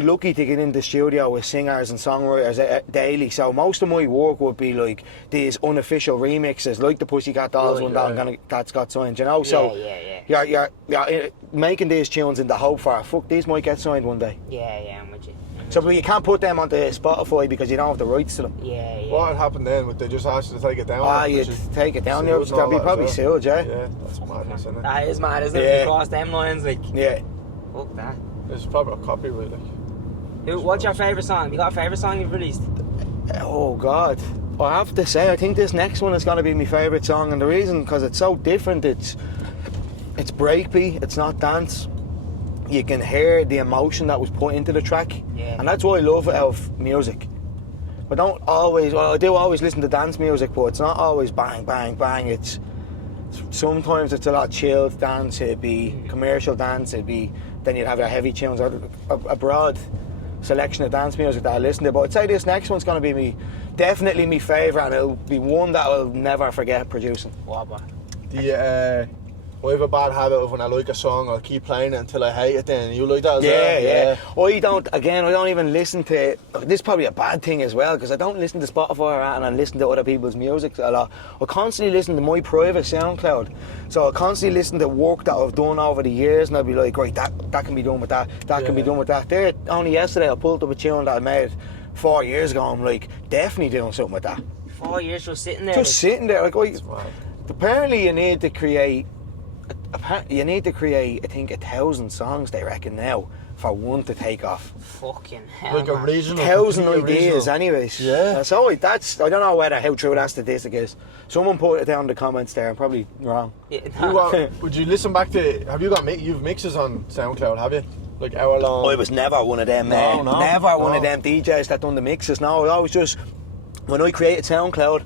lucky to get in the studio with singers and songwriters daily. So most of my work would be like these unofficial remixes, like the Pussycat Dolls one that's got signed, you know. So you're making these tunes in the hope for these might get signed one day. Yeah, I'm with you. So, but you can't put them onto Spotify because you don't have the rights to them. Yeah. What would happen then? Would they just ask you to take it down? You'd take it down. You'd be probably sued, yeah. Yeah, that's madness, isn't it? That is mad, isn't it? If you cross them lines, like. Yeah. Fuck that. It's probably a copyright, like. What's your favourite song? You got a favourite song you've released? Oh God, I have to say I think this next one is going to be my favourite song, and the reason because it's so different. It's breakbeat. It's not dance. You can hear the emotion that was put into the track, and that's what I love out of music. I do always listen to dance music, but it's not always bang, bang, bang. Sometimes it's a lot chilled dance. It'd be commercial dance. Then you'd have your heavy tunes, a broad selection of dance music that I listen to. But I'd say this next one's going to be definitely my favourite, and it'll be one that I'll never forget producing. I have a bad habit of when I like a song, I'll keep playing it until I hate it then. You like that as well? Yeah. I don't even listen to it. This is probably a bad thing as well, because I don't listen to Spotify and I listen to other people's music a lot. I constantly listen to my private SoundCloud. So I constantly listen to work that I've done over the years, and I'll be like, right, that can be done with that can be done with that. There, only yesterday I pulled up a tune that I made 4 years ago. I'm like, definitely doing something with that. 4 years just sitting there? Just sitting there. Apparently you need to create, I think, 1,000 songs, they reckon now, for one to take off. Fucking hell, like man. 1,000 ideas, anyways. Yeah. So I don't know how true that statistic is. Someone put it down in the comments there. I'm probably wrong. Yeah, would you listen back to? Have you got you've mixes on SoundCloud? Have you? Like hour long? I was never one of them. Never one of them DJs that done the mixes. No, I always just, when I created SoundCloud,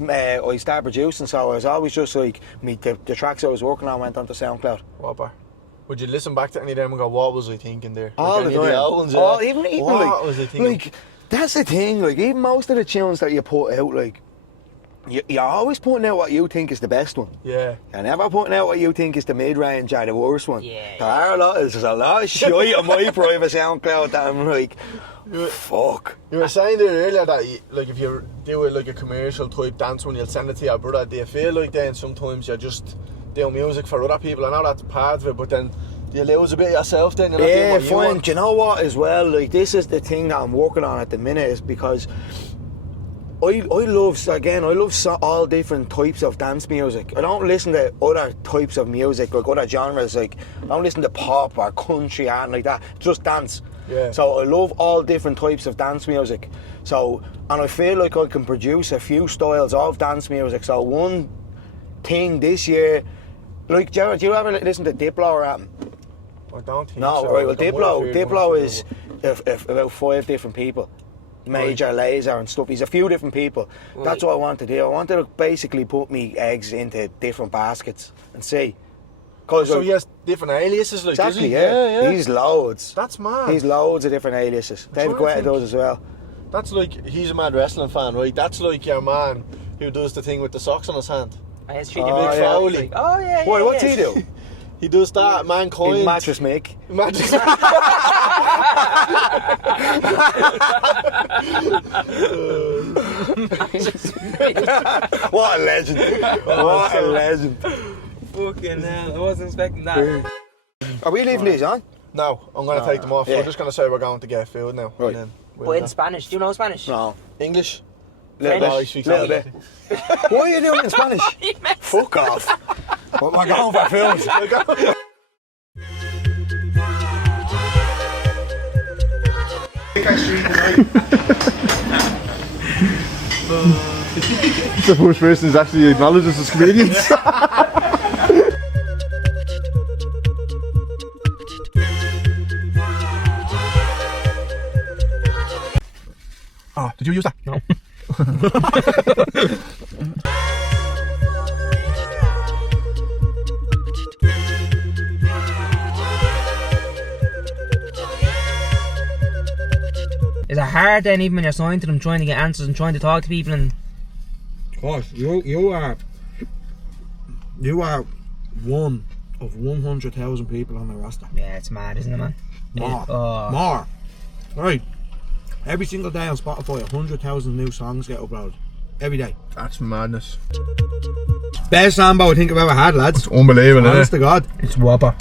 I started producing, so I was always just like the tracks I was working on went onto SoundCloud. Whopper. Would you listen back to any of them and go, what was I thinking there? All like the time. Even what was I thinking? Like, that's the thing, like, even most of the tunes that you put out, like, you're always putting out what you think is the best one. Yeah. You're never putting out what you think is the mid-range or the worst one. Yeah. There's a lot of shit on my private SoundCloud that I'm like, fuck. You were saying there earlier that like if you do like a commercial type dance one, you'll send it to your brother. Do you feel like then sometimes you're just doing music for other people? I know that's part of it, but then do you lose a bit of yourself then? You're not doing what you want? Do you know what as well? Like, this is the thing that I'm working on at the minute, is because I love all different types of dance music. I don't listen to other types of music, like other genres. Like, I don't listen to pop or country or anything like that. Just dance. Yeah. So I love all different types of dance music. So, and I feel like I can produce a few styles of dance music. So one thing this year, like, do you ever listen to Diplo or anything? I don't think No, so. right. Well, Diplo is about 5 different people. Major, Laser and stuff. He's a few different people. Right. That's what I want to do. I want to basically put me eggs into different baskets and see. So he has different aliases, like, Exactly, does he? Yeah. He's loads. That's mad. He's loads of different aliases. David Guetta does as well. That's like, he's a mad wrestling fan, right? That's like your man who does the thing with the socks on his hand. It's Big Foley. Like, oh yeah. Wait, what's he do? He does that, Mankind. Mattress Mick. What a legend. What a legend. Fucking hell, I wasn't expecting that. Are we leaving these on? No, I'm going to take them off. Yeah. We're just going to say we're going to get food now. Right. And then But in Spanish, do you know Spanish? No. English? Little No, he bit. speaks Little English. bit. What are you doing in Spanish? Fuck off. What am I going for food? Baker Street tonight. The first person who's actually acknowledges his comedians. Oh, did you use that? No. Is it hard then, even when you're signed to them, trying to get answers and trying to talk to people and... Of course, you are one of 100,000 people on the roster. Yeah, it's mad, isn't it, man? More. Right. Every single day on Spotify, 100,000 new songs get uploaded. Every day. That's madness. Best Sambo I think I've ever had, lads. It's unbelievable, Honest to God. It's whopper.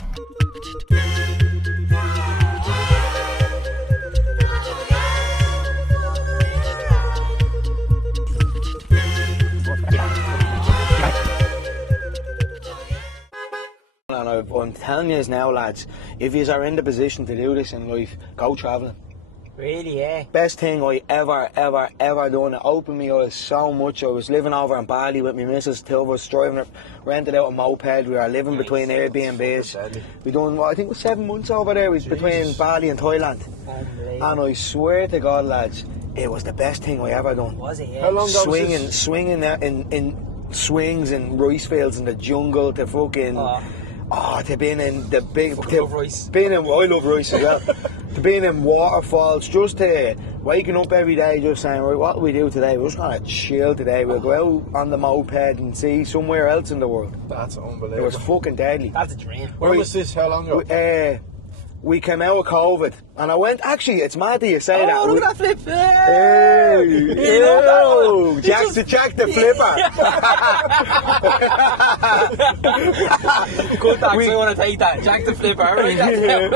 And I'm telling you now, lads, if you are in the position to do this in life, go travelling. Really, yeah. Best thing I ever done. It opened me eyes so much. I was living over in Bali with my missus, two of us driving, rented out a moped. We were living between Airbnbs. We done, I think it was 7 months over there. We was between Bali and Thailand. And I swear to God, lads, it was the best thing I ever done. Was it, yeah? How long ago was this? Swinging in swings in rice fields in the jungle to fucking... to being in the big... I love rice. I love rice as well. To being in waterfalls, just to waking up every day just saying, right, what do we do today? We're just going to chill today. We'll go out on the moped and see somewhere else in the world. That's unbelievable. It was fucking deadly. That's a dream. Where was this? How long ago? We came out of COVID and I went, actually, it's mad that you say that. Oh, look at that flip. Hey, You Jack the flipper. Good, thanks. I want to take that. Jack the flipper. I write that down.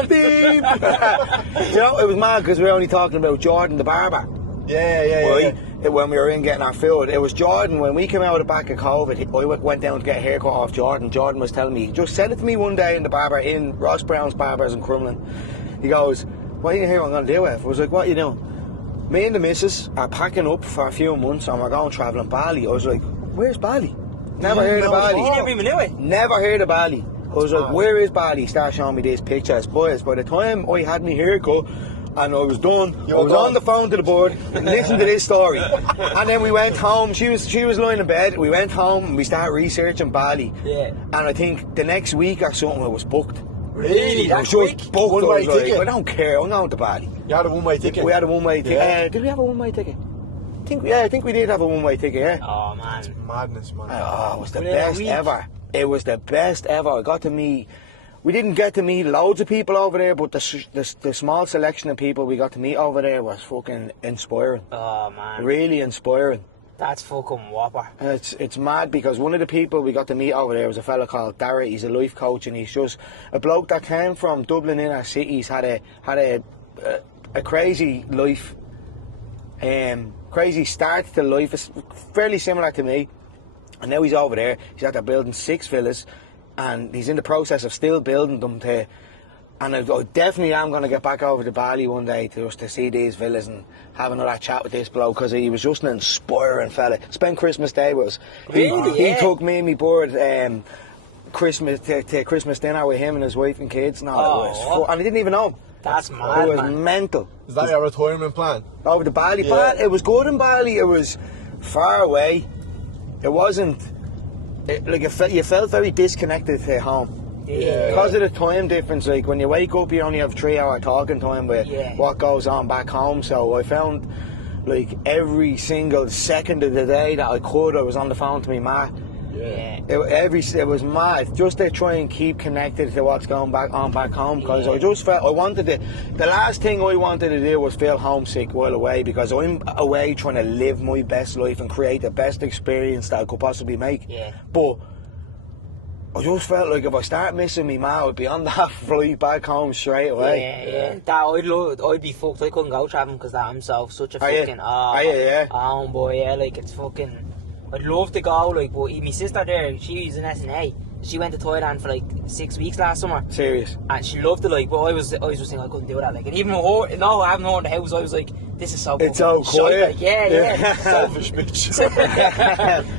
You know, it was mad because we were only talking about Jordan the barber. Yeah. When we were in getting our food, it was Jordan. When we came out of the back of COVID, I went down to get a haircut off Jordan. Jordan was telling me, just said it to me one day in the barber, in Ross Brown's Barbers in Crumlin. He goes, what are you here? I'm going to do it. I was like, what are you doing? Me and the missus are packing up for a few months and we're going travelling Bali. I was like, where's Bali? Never heard of Bali. You never even knew it. Never heard of Bali. I was like, where is Bali? He started showing me these pictures. Boys, by the time I had my haircut, and I was done. I was on the phone to the board, listened to this story, and then we went home. She was lying in bed. We went home and we started researching Bali. Yeah. And I think the next week or something it was booked. Really? It was just booked. One-way ticket? I don't care. I'm going to Bali. You had a one-way ticket? We had a one-way ticket. Yeah. Did we have a one-way ticket? I think we did have a one-way ticket. Yeah. Oh man. It's madness, man. Oh, it was the best ever. It was the best ever. I got to meet. We didn't get to meet loads of people over there, but the small selection of people we got to meet over there was fucking inspiring. Oh man. Really inspiring. That's fucking whopper. And it's mad because one of the people we got to meet over there was a fella called Darragh. He's a life coach and he's just a bloke that came from Dublin inner cities, had a crazy life, crazy start to life. It's fairly similar to me. And now he's over there. He's out there building 6 villas. And he's in the process of still building them and I definitely am going to get back over to Bali one day to see these villas and have another chat with this bloke because he was just an inspiring fella. Spent Christmas Day with us. He took me and my board Christmas to Christmas dinner with him and his wife and kids and all. It was fun. And I didn't even know him. That's mad, It was man. mental. Is that your retirement plan? Over to Bali. Yeah. It was good in Bali. It was far away. It wasn't... you felt very disconnected to home. Yeah. Because of the time difference, like when you wake up you only have 3 hour talking time with what goes on back home, so I found like every single second of the day that I was on the phone to me ma. Yeah. It was mad just to try and keep connected to what's going back home because I just felt the last thing I wanted to do was feel homesick while away because I'm away trying to live my best life and create the best experience that I could possibly make. Yeah. But I just felt like if I start missing me ma, I'd be on that flight back home straight away. Yeah. I'd be fucked. I couldn't go travelling because I'm such a fucking yeah. Boy, yeah, like it's fucking. I'd love to go, like, but my sister there, she's in SNA. she went to Thailand for like 6 weeks last summer. Serious. And she loved it, like, but I was just thinking I couldn't do that. Like, and even her, no, I haven't her in the house, I was like, this is so It's so quiet. Like, yeah. Selfish bitch.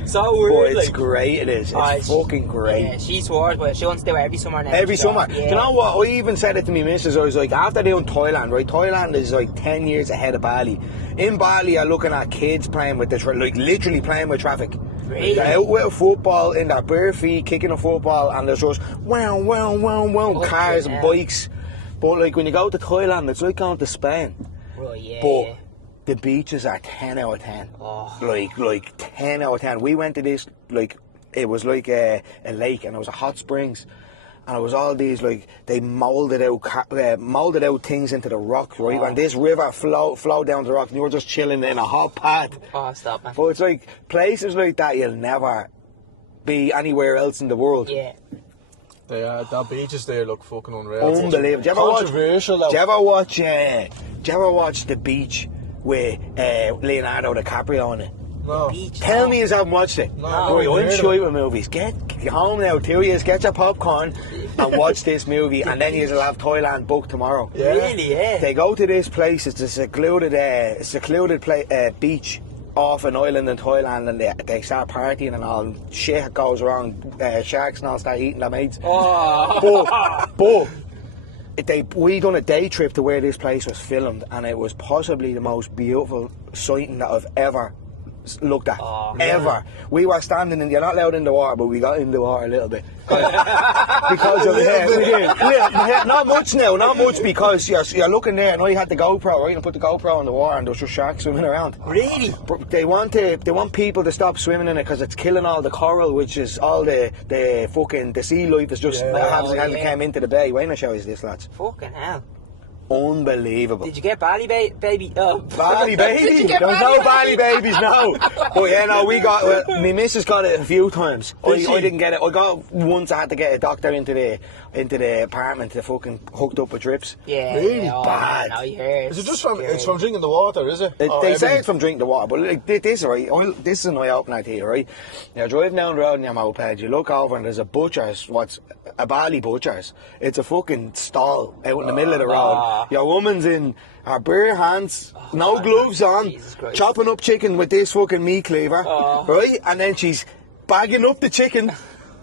So Boy, weird. it's like, great, it is. It's fucking great. Yeah, she swears, but she wants to do it every summer now. Every summer. Yeah. Do you know what? I even said it to me missus. I was like, after doing Thailand, right? Thailand is like 10 years ahead of Bali. In Bali, you're looking at kids playing with like literally playing with traffic. Really? They're out with a football in their bare feet, kicking a football, and there's just cars and bikes. But like when you go to Thailand, it's like going to Spain. Right, yeah. But the beaches are 10 out of 10. Oh. Like 10 out of 10. We went to this, like, it was like a lake, and it was a hot springs. And it was all these, like, they moulded out things into the rock, right? Oh. And this river flowed down the rock, and you were just chilling in a hot pad. Oh, stop, man. But it's like, places like that you'll never be anywhere else in the world. Yeah. That beaches there look fucking unreal. Unbelievable. Do you ever watch The Beach with Leonardo DiCaprio on it? No. Beach. Tell me you haven't watched it. No. Right, I'm shy with movies. Get home now, 2 years, get your popcorn and watch this movie, and then you'll have Thailand booked tomorrow. Yeah. Really, yeah. They go to this place, it's a secluded beach off an island in Thailand, and they start partying and all, and shit goes wrong, sharks and all start eating their mates. Oh. But we done a day trip to where this place was filmed, and it was possibly the most beautiful sighting that I've ever looked at. Ever. We were standing in, you're not allowed in the water, but we got in the water a little bit. Because of not much now, not much, because you're looking there, and I had the GoPro, right, and put the GoPro in the water, and there's just sharks swimming around. Really? But they want people to stop swimming in it because it's killing all the coral, which is all the sea life is just hasn't come into the bay. Why not show you this, lads? Fucking hell. Unbelievable. Did you get Bali baby? Oh. Bali baby? There's no Bali babies, no. But yeah, no, my missus got it a few times. I didn't get it. I got once. I had to get a doctor into the apartment to fucking hooked up with drips. Yeah. Really yeah, bad. No, you heard. Is it just from? It's from drinking the water, is it? They say it's from drinking the water, but like, this, right? This is an eye-opener to you, right? You're driving down the road in your moped, you look over and there's a butcher's, a Bali butcher's. It's a fucking stall out in the middle of the road. Your woman's in her bare hands, no gloves on, chopping up chicken with this fucking meat cleaver, right? And then she's bagging up the chicken,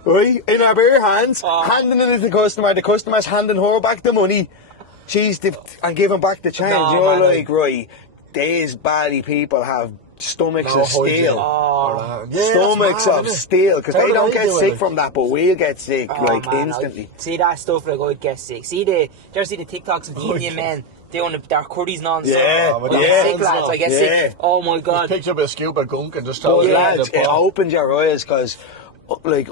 right, in her bare hands, handing it to the customer's handing her back the money, and giving back the change. No, You're man, like, right, these Bali people have stomachs of steel. Stomachs of steel, because they don't get sick from that, but we'll get sick instantly. See that stuff, like, I'd get sick. Did you ever see the TikToks of the Indian men doing their curries non-stop? Sick lads, I get sick. Oh my god. Just picked up a scoop of gunk and just Oh, throw it in lads, the it pot. opens your eyes, because like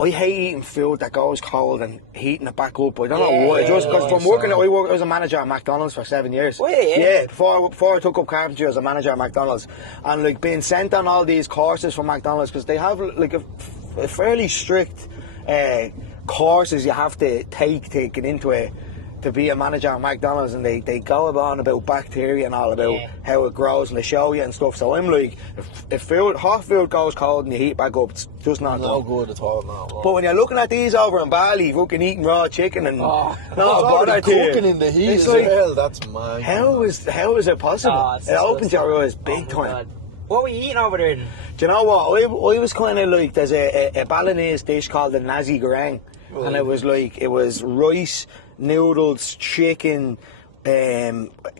I hate eating food that goes cold and heating it back up. I don't know why. Just because from working, I was a manager at McDonald's for 7 years. Oh, yeah. Before I took up carpentry, I was a manager at McDonald's, and like being sent on all these courses from McDonald's, because they have like a fairly strict courses you have to take to get into it to be a manager at McDonald's, and they go on about bacteria and all about how it grows, and they show you and stuff. So I'm like, if hot food goes cold and you heat it back up, it's just not good at all. No. But when you're looking at these over in Bali, fucking eating raw chicken and cooking in the heat as well, that's mine. How is it possible? It opens your eyes big time. God. What were you eating over there? Do you know what? I was kind of like, there's a Balinese dish called the nasi goreng, and it was rice, noodles, chicken,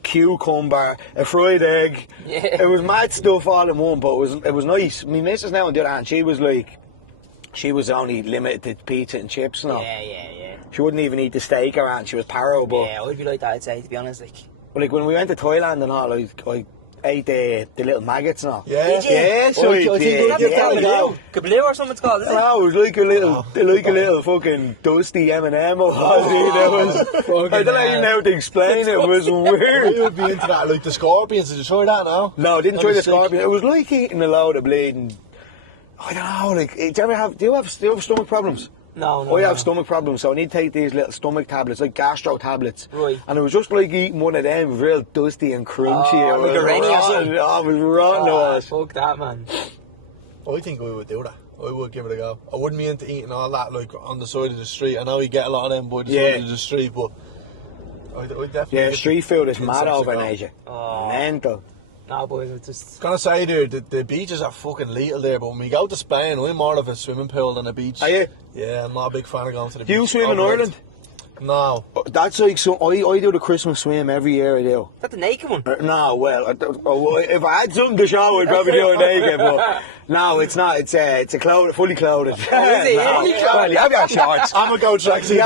cucumber, a fried egg. Yeah. It was mad stuff all in one, but it was nice. My missus now on the other hand, she was only limited to pizza and chips now. Yeah. She wouldn't even eat the steak around. She was paro, but yeah, I'd be like that, I'd say, to be honest. Like when we went to Thailand and all, I ate the little maggots and all. Yeah. Did you? Yeah, so I did. Kablu or something it's called, isn't it? No, it was like a little fucking dusty M&M. I don't even know how to explain it. It was weird. You would be into that, like the scorpions. Did you try that now? No, I didn't try the scorpion. It was like eating a load of bleeding. I don't know. Like, do you have stomach problems? No. I have stomach problems, so I need to take these little stomach tablets, like gastro tablets. Right. And it was just like eating one of them, real dusty and crunchy. Like a Rennie or something. Oh, it was rotten. Fuck that, man. I think I would do that. I would give it a go. I wouldn't be into eating all that like on the side of the street. I know you get a lot of them by the side of the street, but I definitely. Yeah, street food is mad over in Asia. Oh. Mental. No, boys, it's just... Gonna say there, the beaches are fucking little there, but when we go to Spain, I'm more of a swimming pool than a beach. Are you? Yeah, I'm not a big fan of going to the beach. Do you swim in Ireland? No. That's like so. I do the Christmas swim every year. I do. Is that the naked one? No, well, if I had something to show, I'd probably do it naked. But no, it's not. It's a fully clothed. Oh, is it? No. Fully clothed? Well, you have your shorts. I'm a go tracksuit.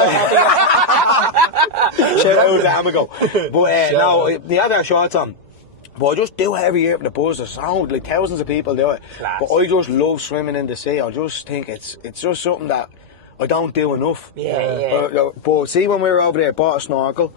Shout out to Amigo. But no, you have your shorts on. But I just do it every year with the buzz. There's like thousands of people do it. Class. But I just love swimming in the sea. I just think it's just something that I don't do enough. Yeah. But see, when we were over there, bought a snorkel,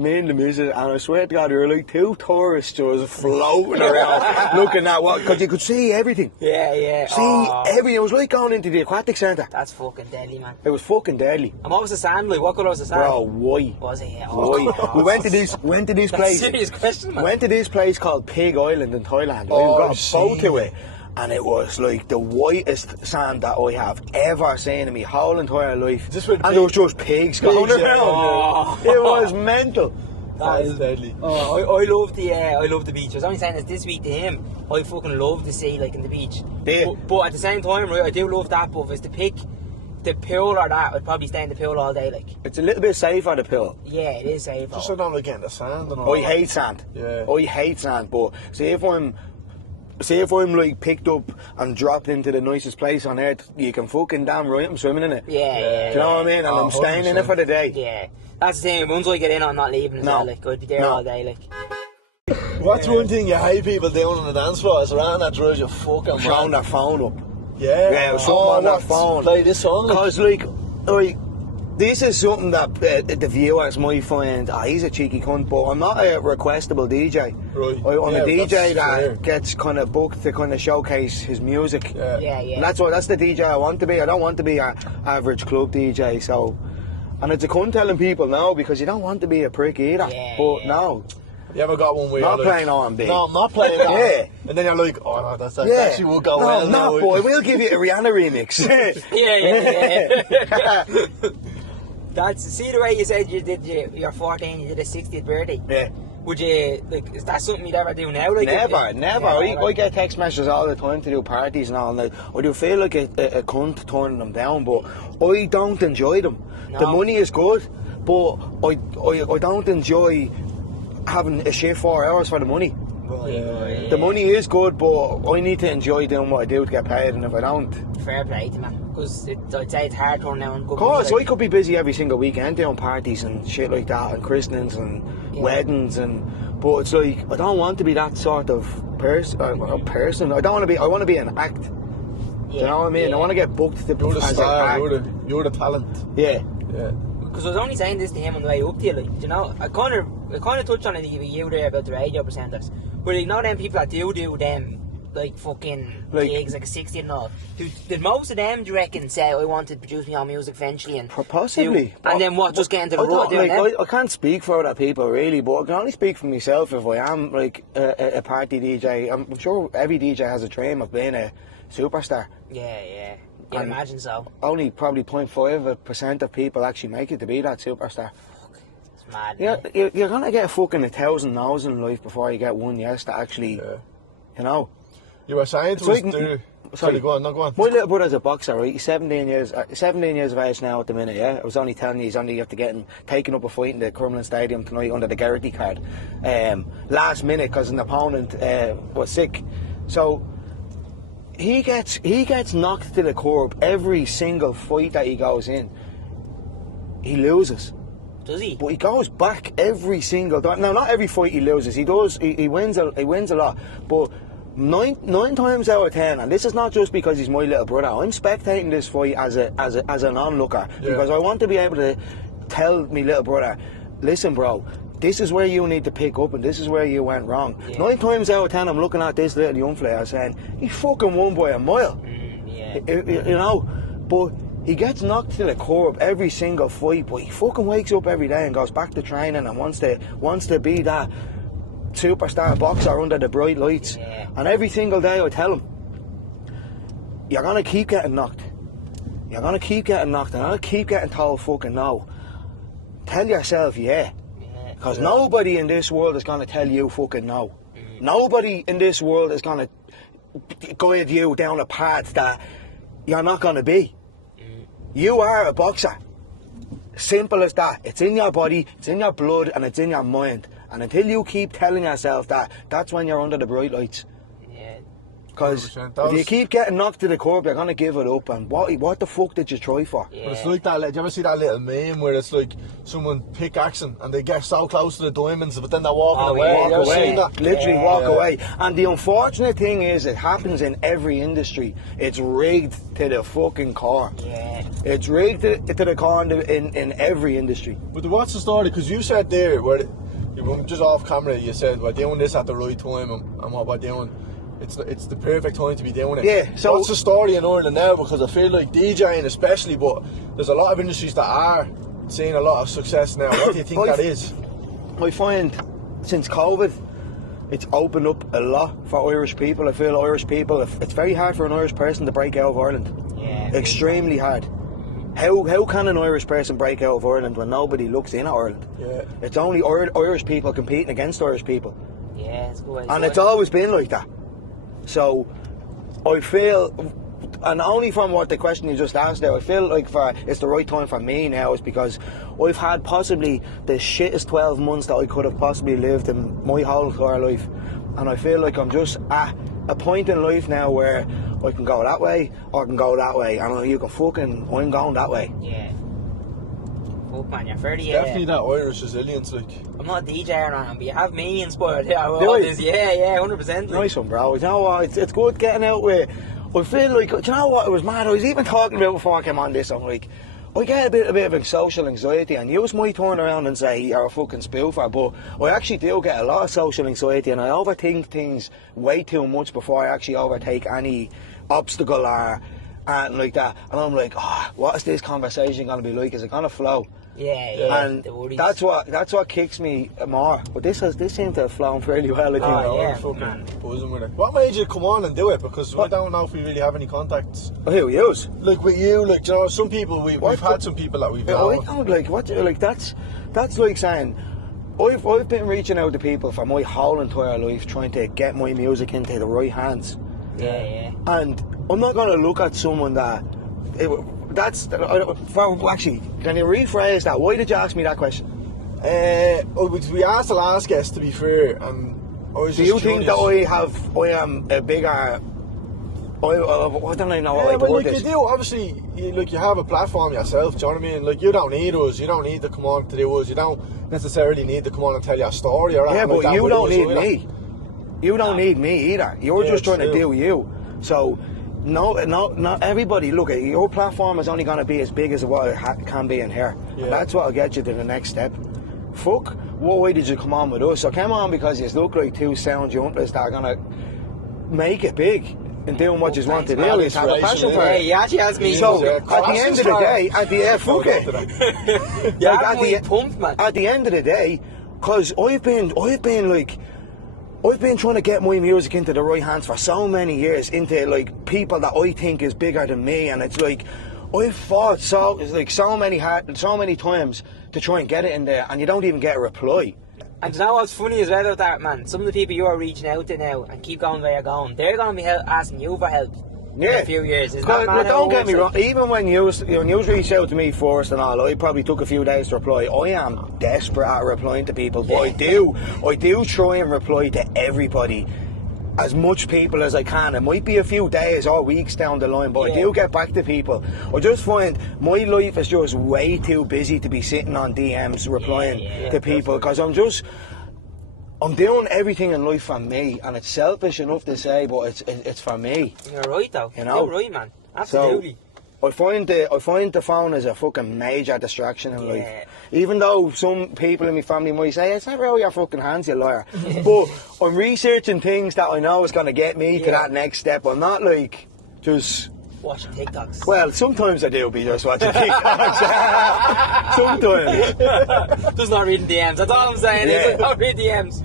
me and the missus, and I swear to God, there were like 2 tourists just floating around looking at what, because you could see everything. Yeah. See everything. It was like going into the aquatic centre. That's fucking deadly, man. It was fucking deadly. And what was the sand like? What colour was the sand? Bro, white. Was it? Yeah. White. We went to this That's place. a serious question, man. Went to this place called Pig Island in Thailand. We got a boat to it. And it was like the whitest sand that I have ever seen in my whole entire life. And there was just pigs going around. Oh. It was mental. That is deadly. Oh, I love the beach. I was only saying this week to him. I fucking love the sea, like in the beach. Yeah. But at the same time, right, I do love that. But if it's to pick the pool or that, I'd probably stay in the pool all day. Like. It's a little bit safer, the pool. Yeah, it is safe. Just so I don't like getting the sand and all. I hate sand. Yeah. I hate sand. But see if I'm like picked up and dropped into the nicest place on earth, you can fucking damn right I'm swimming in it. Yeah. Do you know what I mean? And I'm staying in it for the day. Yeah. That's the thing. Once I get in, I'm not leaving as well. Like, I'd be there all day. Like. What's one thing you hate people doing on the dance floor? Is around that drives you fucking mad. Showing their phone up. Yeah. Something on their phone. Play this song. Because this is something that the viewers might find, he's a cheeky cunt, but I'm not a requestable DJ. Right. I'm a DJ that fair. gets kind of booked to kind of showcase his music. Yeah. And that's the DJ I want to be. I don't want to be an average club DJ, so... And it's a cunt telling people no, because you don't want to be a prick either. Yeah, but no. You ever got one where Not you're playing like, R&B. No, I'm not playing that. Yeah. And then you're like, oh no, that's Yeah. actually will go well now. No, boy, we'll give you a Rihanna remix. Yeah. See the way you said you did your 14, you did a 60th birthday. Yeah. Would you, like, is that something you'd ever do now? Like, Never. Yeah, I get text messages all the time to do parties and all, and I do feel like a cunt turning them down, but I don't enjoy them. No. The money is good, but I don't enjoy having a shit 4 hours for the money. Right. The money is good, but I need to enjoy doing what I do to get paid, and if I don't... Fair play to man, because I'd say it's hard turning down good Of course, money, I could be busy every single weekend doing parties and shit like that, and christenings and weddings, but it's like, I don't want to be that sort of person. I don't want to be, I want to be an act. Do you know what I mean? I want to get booked to You're the as star, an act. you're the talent. Yeah. Because I was only saying this to him on the way up to you, like, you know, I kind of touched on it with you there about the radio presenters, but you know them people that do them, like, fucking gigs, like a 60 and all, did most of them, do you reckon, say, I want to produce my own music eventually, and Possibly. and then what, just get into the road doing them? I can't speak for other people really, but I can only speak for myself. If I am like a party DJ, I'm sure every DJ has a dream of being a superstar. Yeah, I imagine so. Only probably 0.5% of people actually make it to be that superstar. It's mad. Yeah, you're gonna get fucking 1,000 no's in life before you get one yes that actually, you know. You were saying to us, sorry, go on. My little brother's a boxer, right? He's 17 years of age now at the minute, yeah? I was only telling you, he's only after getting taken up a fight in the Crumlin Stadium tonight under the Garrity card. Last minute, because an opponent was sick. So, he gets knocked to the curb every single fight that he goes in. He loses. Does he? But he goes back every single time. Now, not every fight he loses. He does. He wins a lot. But nine times out of 10, and this is not just because he's my little brother. I'm spectating this fight as an onlooker because I want to be able to tell me little brother, listen, bro, this is where you need to pick up and this is where you went wrong. 9 times out of 10, I'm looking at this little young fella saying, he fucking won by a mile. You know, but he gets knocked to the curb every single fight, but he fucking wakes up every day and goes back to training and wants to be that superstar boxer under the bright lights. And every single day I tell him, you're gonna keep getting knocked. You're gonna keep getting knocked, and I'm gonna keep getting told fucking no. Tell yourself yeah. Because nobody in this world is gonna tell you fucking no. Nobody in this world is gonna guide you down a path that you're not gonna be. You are a boxer. Simple as that. It's in your body, it's in your blood, and it's in your mind. And until you keep telling yourself that, that's when you're under the bright lights. Because if you keep getting knocked to the curb, you're going to give it up. And what the fuck did you try for? But it's like that, do you ever see that little meme where it's like someone pickaxing and they get so close to the diamonds, but then they're walking away? Walk away. Literally walk away. And the unfortunate thing is, it happens in every industry. It's rigged to the fucking core. It's rigged to the core in every industry. But what's the story? Because you said there, where you were just off camera, you said we're doing this at the right time, and what we're doing, it's the perfect time to be doing it. Yeah, so what's the story in Ireland now? Because I feel like DJing especially, but there's a lot of industries that are seeing a lot of success now. What do you think that is? I find since COVID, it's opened up a lot for Irish people. I feel Irish people, it's very hard for an Irish person to break out of Ireland. Extremely hard. How can an Irish person break out of Ireland when nobody looks in at Ireland? It's only Irish people competing against Irish people. It's good. And it's always been like that. So I feel, and only from what the question you just asked there, I feel like it's the right time for me now, is because I've had possibly the shittest 12 months that I could have possibly lived in my whole entire life. And I feel like I'm just at a point in life now where I can go that way or I can go that way, and I'm going that way. Fuck man, you're 30 years. Definitely that Irish resilience, like. I'm not a DJ or anything, but you have me inspired. Yeah, 100%. Nice one, bro. You know what? It's good getting out with. I feel like, do you know what it was mad? I was even talking about before I came on this. I'm like, I get a bit of social anxiety, and you might turn around and say you're a fucking spoofer, but I actually do get a lot of social anxiety, and I overthink things way too much before I actually overtake any obstacle or anything like that. And I'm like, what is this conversation going to be like? Is it going to flow? And that's what kicks me more. But this seemed to have flown fairly well, I think. Buzzing with it. What made you come on and do it? Because I don't know if we really have any contacts. Who use? Like with you, like, you know, some people we've had some people that we've known. I don't that's like saying I've been reaching out to people for my whole entire life, trying to get my music into the right hands. And I'm not going to look at someone that. Actually, can you rephrase that? Why did you ask me that question? We asked the last guest, to be fair, and I was do you think that I am a bigger? I don't even know what the word is. You do, obviously, you have a platform yourself, do you know what I mean? Like, you don't need us, you don't need to come on to do us, you don't necessarily need to come on and tell your story or anything like that. You don't need me. You don't need me either. You're just trying to do you. So, no, not everybody. Look, your platform is only going to be as big as what it can be in here. And that's what will get you to the next step. Fuck, why did you come on with us? I came on because you look like two sound jumpers that are going to make it big and doing what you want to do. It's have a passion for it. You actually asked me. So, at the end of the day, at the end of the day, because I've been trying to get my music into the right hands for so many years, into like people that I think is bigger than me, and it's like I've fought so many times to try and get it in there, and you don't even get a reply. And you know what's funny as well about that, man? Some of the people you are reaching out to now and keep going where you're going, they're going to be asking you for help in a few years. But don't get me wrong, even when you reached out to me first and all, I probably took a few days to reply. I am desperate at replying to people, but I do try and reply to everybody, as much people as I can. It might be a few days or weeks down the line, but I do get back to people. I just find my life is just way too busy to be sitting on DMs replying to people, because I'm doing everything in life for me, and it's selfish enough to say, but it's for me. You're right though. You're right, man. Absolutely. So, I find the phone is a fucking major distraction in life. Even though some people in my family might say, it's not really your fucking hands, you liar. But I'm researching things that I know is going to get me to that next step. I'm not like just watching TikToks. Well, sometimes I do be just watching TikToks. Sometimes. Just not reading DMs. That's all I'm saying. Is not read DMs.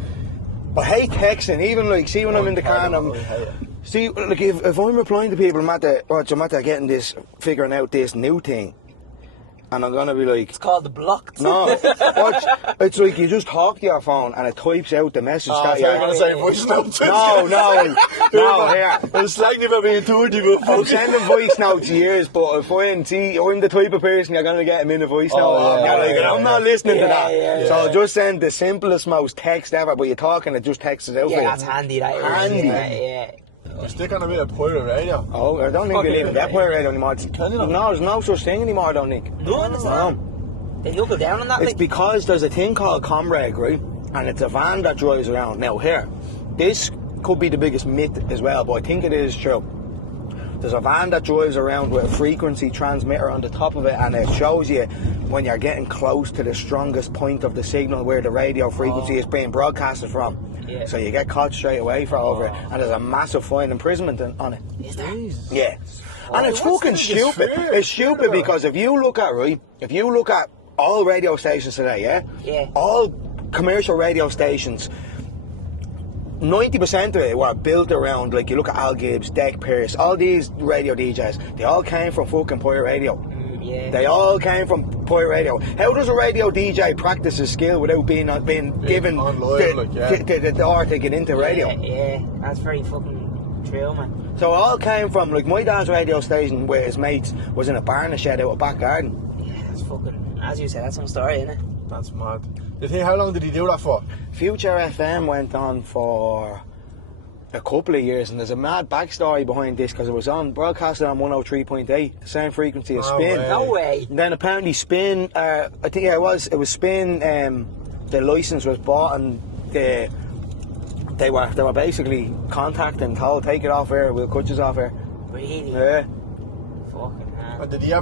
I hate texting. Even like, see when I'm in the car and See, like if I'm replying to people, I'm at getting this, figuring out this new thing, and I'm gonna be like, it's called the blocked. No, watch. It's like you just talk to your phone and it types out the message. I thought you were gonna say voice notes. No. Here. It's like about being 30, but I'm sending voice notes years, but if I'm the type of person you're gonna get them in a voice note. I'm not listening to that. So I'll just send the simplest, most text ever. But you're talking, it just texts it out. Yeah, that's handy. That handy. Yeah. You stick on a bit of pirate radio. Oh, I don't think they even get pirate radio anymore. Can you not? No, there's no such thing anymore, I don't think. No. They knuckle down on that. It's because there's a thing called Comrade, right? And it's a van that drives around. Now here, this could be the biggest myth as well, but I think it is true. There's a van that drives around with a frequency transmitter on the top of it, and it shows you when you're getting close to the strongest point of the signal where the radio frequency is being broadcasted from. Yeah. So you get caught straight away for over it, and there's a massive fine imprisonment on it. Is there? Yeah. And it's fucking stupid. It's stupid because if you look at all radio stations today, Yeah. all commercial radio stations, 90% of it were built around, like you look at Al Gibbs, Deck Pierce, all these radio DJs, they all came from fucking pirate radio. Yeah. They all came from pirate radio. How does a radio DJ practice his skill without being given the door to get into radio? Yeah, that's very fucking true, man. So it all came from, like, my dad's radio station where his mates was in a barn and shed out a back garden. Yeah, that's fucking, as you said, that's some story, isn't it? That's mad. How long did he do that for? Future FM went on for a couple of years, and there's a mad backstory behind this because it was broadcasted on 103.8, the same frequency as Spin. No way. And then apparently Spin, I think it was Spin. The license was bought, and they were basically contacting, told, take it off air, we'll cut you off air. Really? Yeah. Fucking hell. And did he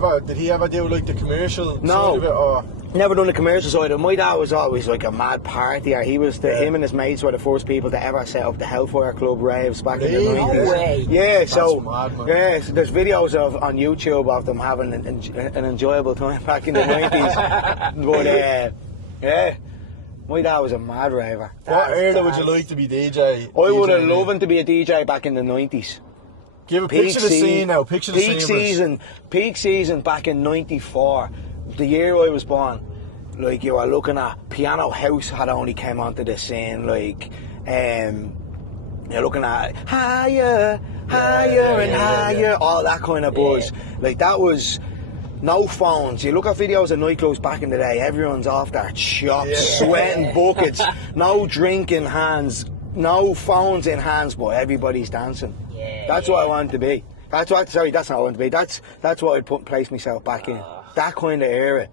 ever do like the commercial No. side of it, or? Never done the commercial side of it. My dad was always like a mad partier. Him and his mates were the first people to ever set up the Hellfire Club raves back in the 90s. No way. Yeah, so mad, man. yeah, so there's videos on YouTube of them having an enjoyable time back in the 90s. But yeah, my dad was a mad raver. What era would you like to be DJ? I would have loved to be a DJ back in the 90s. Give a picture of the scene now. Picture the scene. Peak season back in '94, the year I was born. Like, you were looking at Piano House had only came onto the scene. Like, you're looking at higher and higher, all that kind of buzz. Yeah. Like, that was no phones. You look at videos of nightclubs back in the day. Everyone's off their chops, sweating buckets, no drink in hands, no phones in hands, but everybody's dancing. That's what I want to be. That's not what I want to be. That's what I'd place myself back in. That kind of era.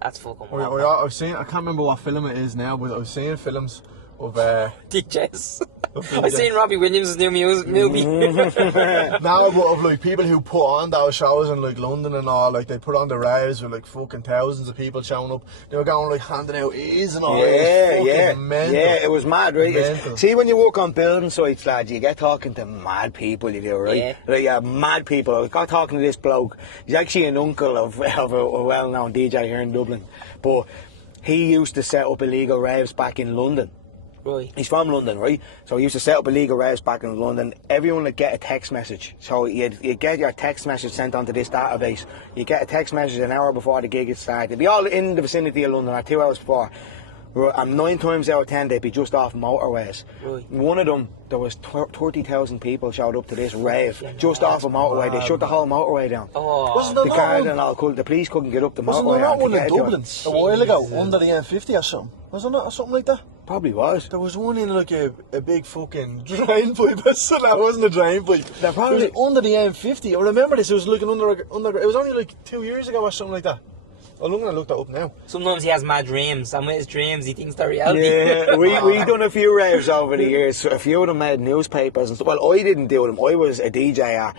That's fucking I've seen, I can't remember what film it is now, but I've seen films of DJs. I've seen Robbie Williams' new movie. now, but of like people who put on those shows in like London and all, like they put on the raves with like fucking thousands of people showing up. They were going like handing out E's and all. Mental. Yeah, it was mad, right? See, when you work on building sites, lads, you get talking to mad people, you do, right? Yeah. Like, yeah, mad people. I got talking to this bloke. He's actually an uncle of a well-known DJ here in Dublin, but he used to set up illegal raves back in London. Right. He's from London, right? So he used to set up illegal raves back in London. Everyone would get a text message. So you'd get your text message sent onto this database. You get a text message an hour before the gig had started. They'd be all in the vicinity of London, or 2 hours before. And 9 times out of 10, they'd be just off motorways. Right. One of them, there was 30,000 people showed up to this rave just off a motorway. They shut the whole motorway down. Oh. Wasn't The guard and all, the police couldn't get up the Wasn't motorway. there not to one get in it to Dublin it. a while ago, under the M50 or something? Wasn't that something like that? Probably was. There was one in like a big fucking drain pipe. That wasn't a drain pipe. It was under the M50. I remember this. It was looking under. It was only like 2 years ago or something like that. I'm going to look that up now. Sometimes he has mad dreams, and with his dreams he thinks they're reality. Yeah, we done a few raves over the years. So a few of them made newspapers and stuff. Well, I didn't do them. I was a DJ at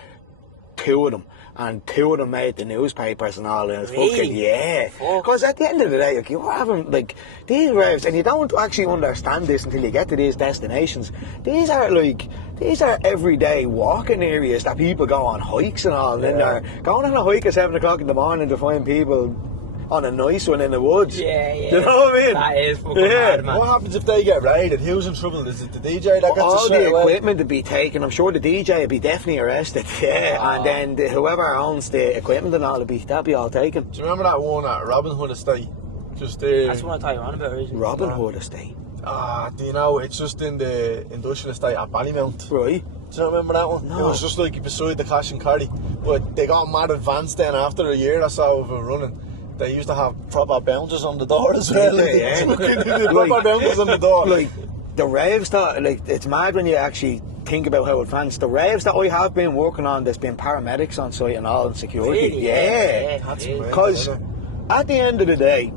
2 of them. And 2 of them made the newspapers and all, and it's Really? fucking, yeah. Because at the end of the day, like, you're having, like, these raves, and you don't actually understand this until you get to these destinations. These are everyday walking areas that people go on hikes and all, and they're going on a hike at 7 o'clock in the morning to find people on a nice one in the woods. Yeah. Do you know what I mean? That is fucking hard, man. What happens if they get raided? Who's in trouble? Is it the DJ that gets all the the equipment would be taken. I'm sure the DJ would be definitely arrested. Yeah, and then whoever owns the equipment and all that'd be all taken. Do you remember that one at Robin Hood Estate? Just there. That's what I thought you were on about, isn't it? Robin Hood Estate. Do you know? It's just in the industrial estate at Ballymount. Right. Do you not remember that one? No. It was just like beside the Cash and Carry. But they got mad advanced then after a year or so of it running. They used to have proper bouncers on the door as well. Yeah. Proper bouncers on the door. Like the raves that, like, it's mad when you actually think about how advanced the raves that I have been working on. There's been paramedics on site and all, and security. Really? Yeah. That's Because at the end of the day,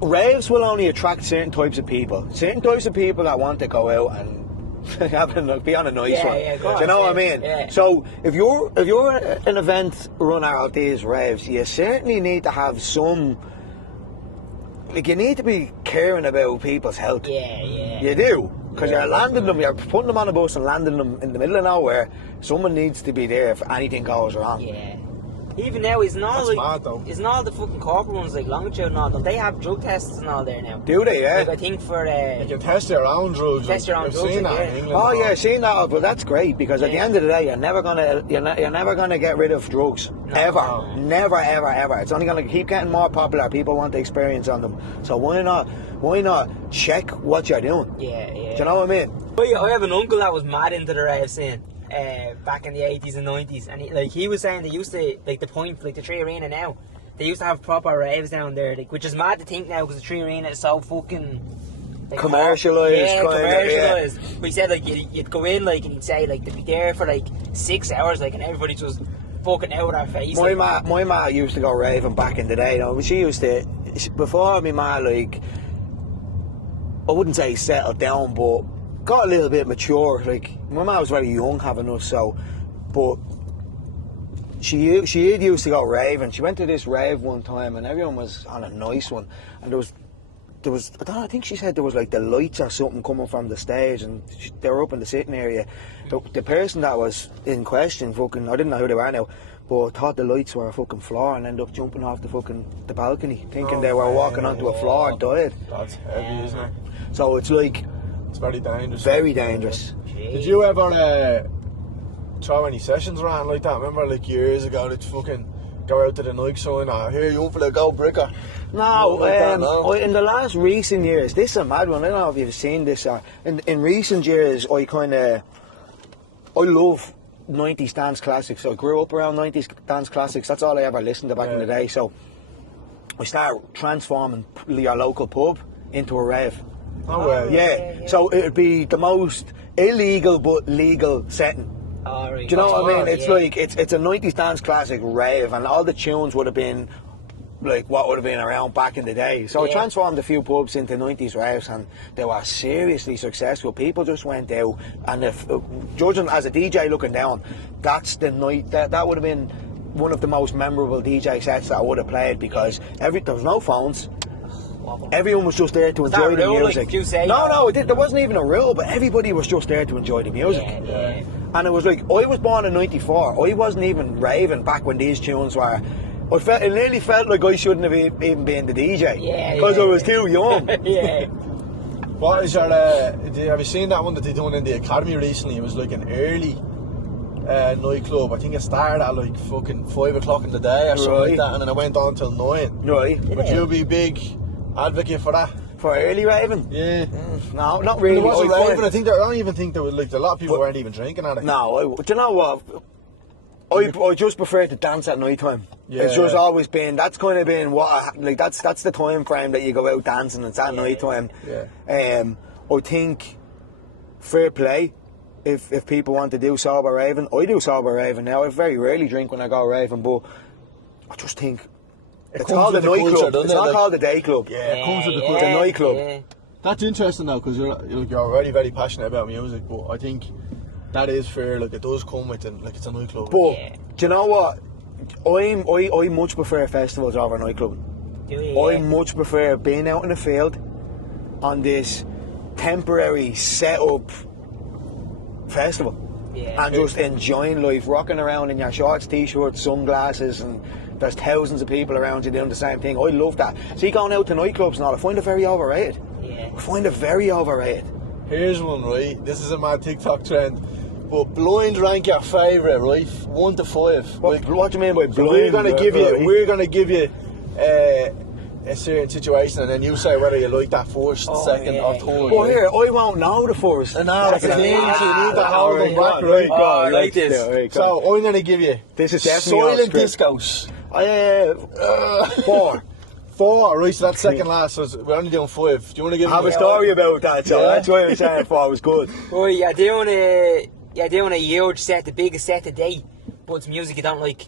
raves will only attract certain types of people. Certain types of people that want to go out and be on a nice one. Yeah, do you know what I mean? Yeah. So if you're an event runner out these raves, you certainly need to have some. Like, you need to be caring about people's health. Yeah. You do, because you're landing them. You're putting them on a bus and landing them in the middle of nowhere. Someone needs to be there if anything goes wrong. Yeah. Even now, isn't all That's like, mad, though. isn't all the fucking corporate ones like Longitude and all? Don't they have drug tests and all there now? Do they? Yeah. Like, I think for You can test your own drugs. Test your own I've drugs, seen that yeah. in England. Oh yeah, seen that, but that's great because at the Yeah. end of the day, you're never gonna get rid of drugs ever, No. never, ever. It's only gonna keep getting more popular. People want the experience on them, so why not check what you're doing? Yeah. Do you know what I mean? I have an uncle that was mad into the rave scene back in the 80s and 90s, and he was saying they used to, like, the point, like the Tree Arena now, they used to have proper raves down there, like, which is mad to think now because the Tree Arena is so fucking like, Commercialised, yeah, kind of, commercialised. But he said, like, you'd go in, like, and he'd say, like, they'd be there for like 6 hours, like, and everybody's just fucking out of their face. My like. ma used to go raving back in the day. You know, but she used to before my ma, like, I wouldn't say settled down, but got a little bit mature. Like, my ma was very young having us, so, but she used to go raving. She went to this rave one time and everyone was on a nice one, and there was I don't know, I think she said there was like the lights or something coming from the stage, and they were up in the sitting area. The person that was in question, fucking, I didn't know who they were now, but thought the lights were a fucking floor and ended up jumping off the balcony, thinking they were walking onto a floor and died. That's heavy, isn't it? So it's like It's very dangerous. very dangerous. Did you ever throw any sessions around like that? Remember, like, years ago, they'd fucking go out to the Nike sign, here, you for the gold bricker. No, Like that, no? in the last recent years, this is a mad one. I don't know if you've seen this. In recent years, I love 90s dance classics. I grew up around 90s dance classics. That's all I ever listened to back in the day. So I started transforming your local pub into a rave. No way. Yeah. So it'd be the most illegal but legal setting. Oh, right. Do you know what I mean? It's Yeah. like it's a 90s dance classic rave, and all the tunes would have been like what would have been around back in the day. So I Yeah. transformed a few pubs into 90s raves, and they were seriously successful. People just went out, and if judging as a DJ looking down, that's the night that would have been one of the most memorable DJ sets that I would have played, because there was no phones. Everyone was just there to Was that enjoy the rule, like, music. did you say? No, there wasn't even a rule, but everybody was just there to enjoy the music. Yeah. And it was like, I was born in 94. I wasn't even raving back when these tunes were. It nearly felt like I shouldn't have even been the DJ. Yeah, because I was too young. Yeah. What is your, have you seen that one that they done in the Academy recently? It was like an early nightclub. I think it started at like fucking 5 o'clock in the day or something like Right. that, and then it went on till 9. Right. Would you be big advocate for that? For early raving? Yeah. No, not really. It was a I find- rave, and I don't even think there was like a lot of people weren't even drinking at it. No, do you know what? I just prefer to dance at night time. Yeah. It's just always been, that's kind of been that's the time frame that you go out dancing, it's at night time. Yeah. I think fair play if people want to do sober raving. I do sober raving now. I very rarely drink when I go raving, but I just think it's comes called a with the culture, nightclub. doesn't It's it? not Like- called a day club. Yeah, it comes with the It's a nightclub. Yeah. That's interesting though, because you're already very passionate about music, but I think that is fair. Like, it does come with it, like, it's a nightclub. But Yeah. do you know what? I much prefer festivals over nightclubbing. Do you? I much prefer being out in the field on this temporary set-up festival Yeah. and just enjoying life, rocking around in your shorts, t-shirts, sunglasses, and there's thousands of people around you doing the same thing. I love that. See, going out to nightclubs and all, I find it very overrated. Yeah. I find it very overrated. Here's one, right? This is a mad TikTok trend. But blind rank your favourite, right? 1 to 5. What do you mean by blind? So we're gonna give you a certain situation, and then you say whether you like that first, second, or third. Well, here, I won't know the first. And now it's the thing, so you need to hold them back, right? I like this. Right, so I'm gonna give you this is definitely silent discos. 4. 4, right? So that's second last. So we're only doing 5. Do you want to give? I have a story about that, so that's why I'm saying 4 was good. Well, you're doing a huge set, the biggest set today, but it's music you don't like.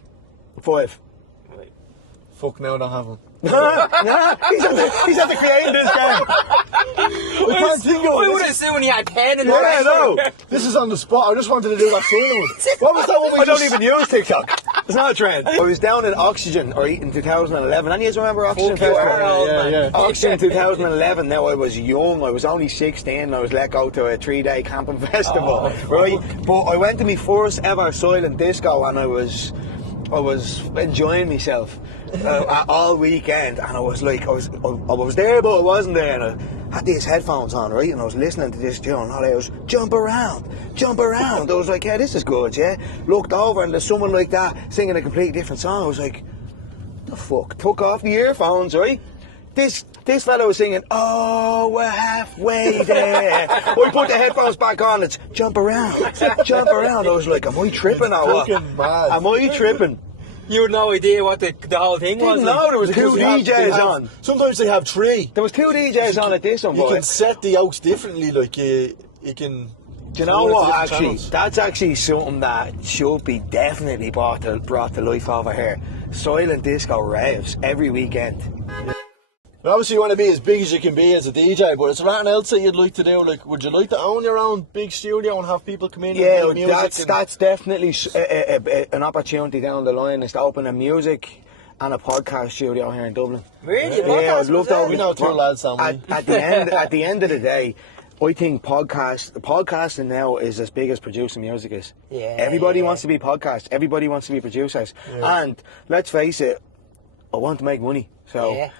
5. Fuck, now I don't have one. Nah, he's at the creating this game. I can't think of I it. would assume when you had 10 in the Yeah, no. This is on the spot. I just wanted to do that silent one. What was that one we I don't just... even use TikTok. It's not a trend. I was down in Oxygen in 2011. Any of you remember Oxygen? Fuck you are old, man. Yeah. Oxygen 2011. Now I was young. I was only 16. And I was let go to a 3-day camping festival, right? But I went to my first ever silent disco, and I was enjoying myself all weekend, and I was there, but I wasn't there, and I had these headphones on, right, and I was listening to this tune, and all I was jump around. I was like, yeah, this is good, yeah. Looked over, and there's someone like that singing a completely different song. I was like, the fuck? Took off the earphones, right? This fellow was singing, oh, we're halfway there. I put the headphones back on, it's jump around. I was like, am I tripping or what? Mad. Am I tripping? You had no idea what the whole thing was. Didn't know there was 2 DJs on. Sometimes they have 3. There was 2 DJs on at this one, You boy. can set the outs differently, like you can... Do you know what, actually? Channels. That's actually something that should be definitely brought to life over here. Silent disco raves every weekend. But obviously you want to be as big as you can be as a DJ, but is there anything else that you'd like to do? Like, would you like to own your own big studio and have people come in and play music? That's definitely an opportunity down the line, is to open a music and a podcast studio here in Dublin. Really? Yeah, I'd love to. We know 2 lads, don't we? At the end of the day, I think podcasting now is as big as producing music is. Yeah. Everybody wants to be podcasts. Everybody wants to be producers. Yeah. And let's face it, I want to make money. So. Yeah.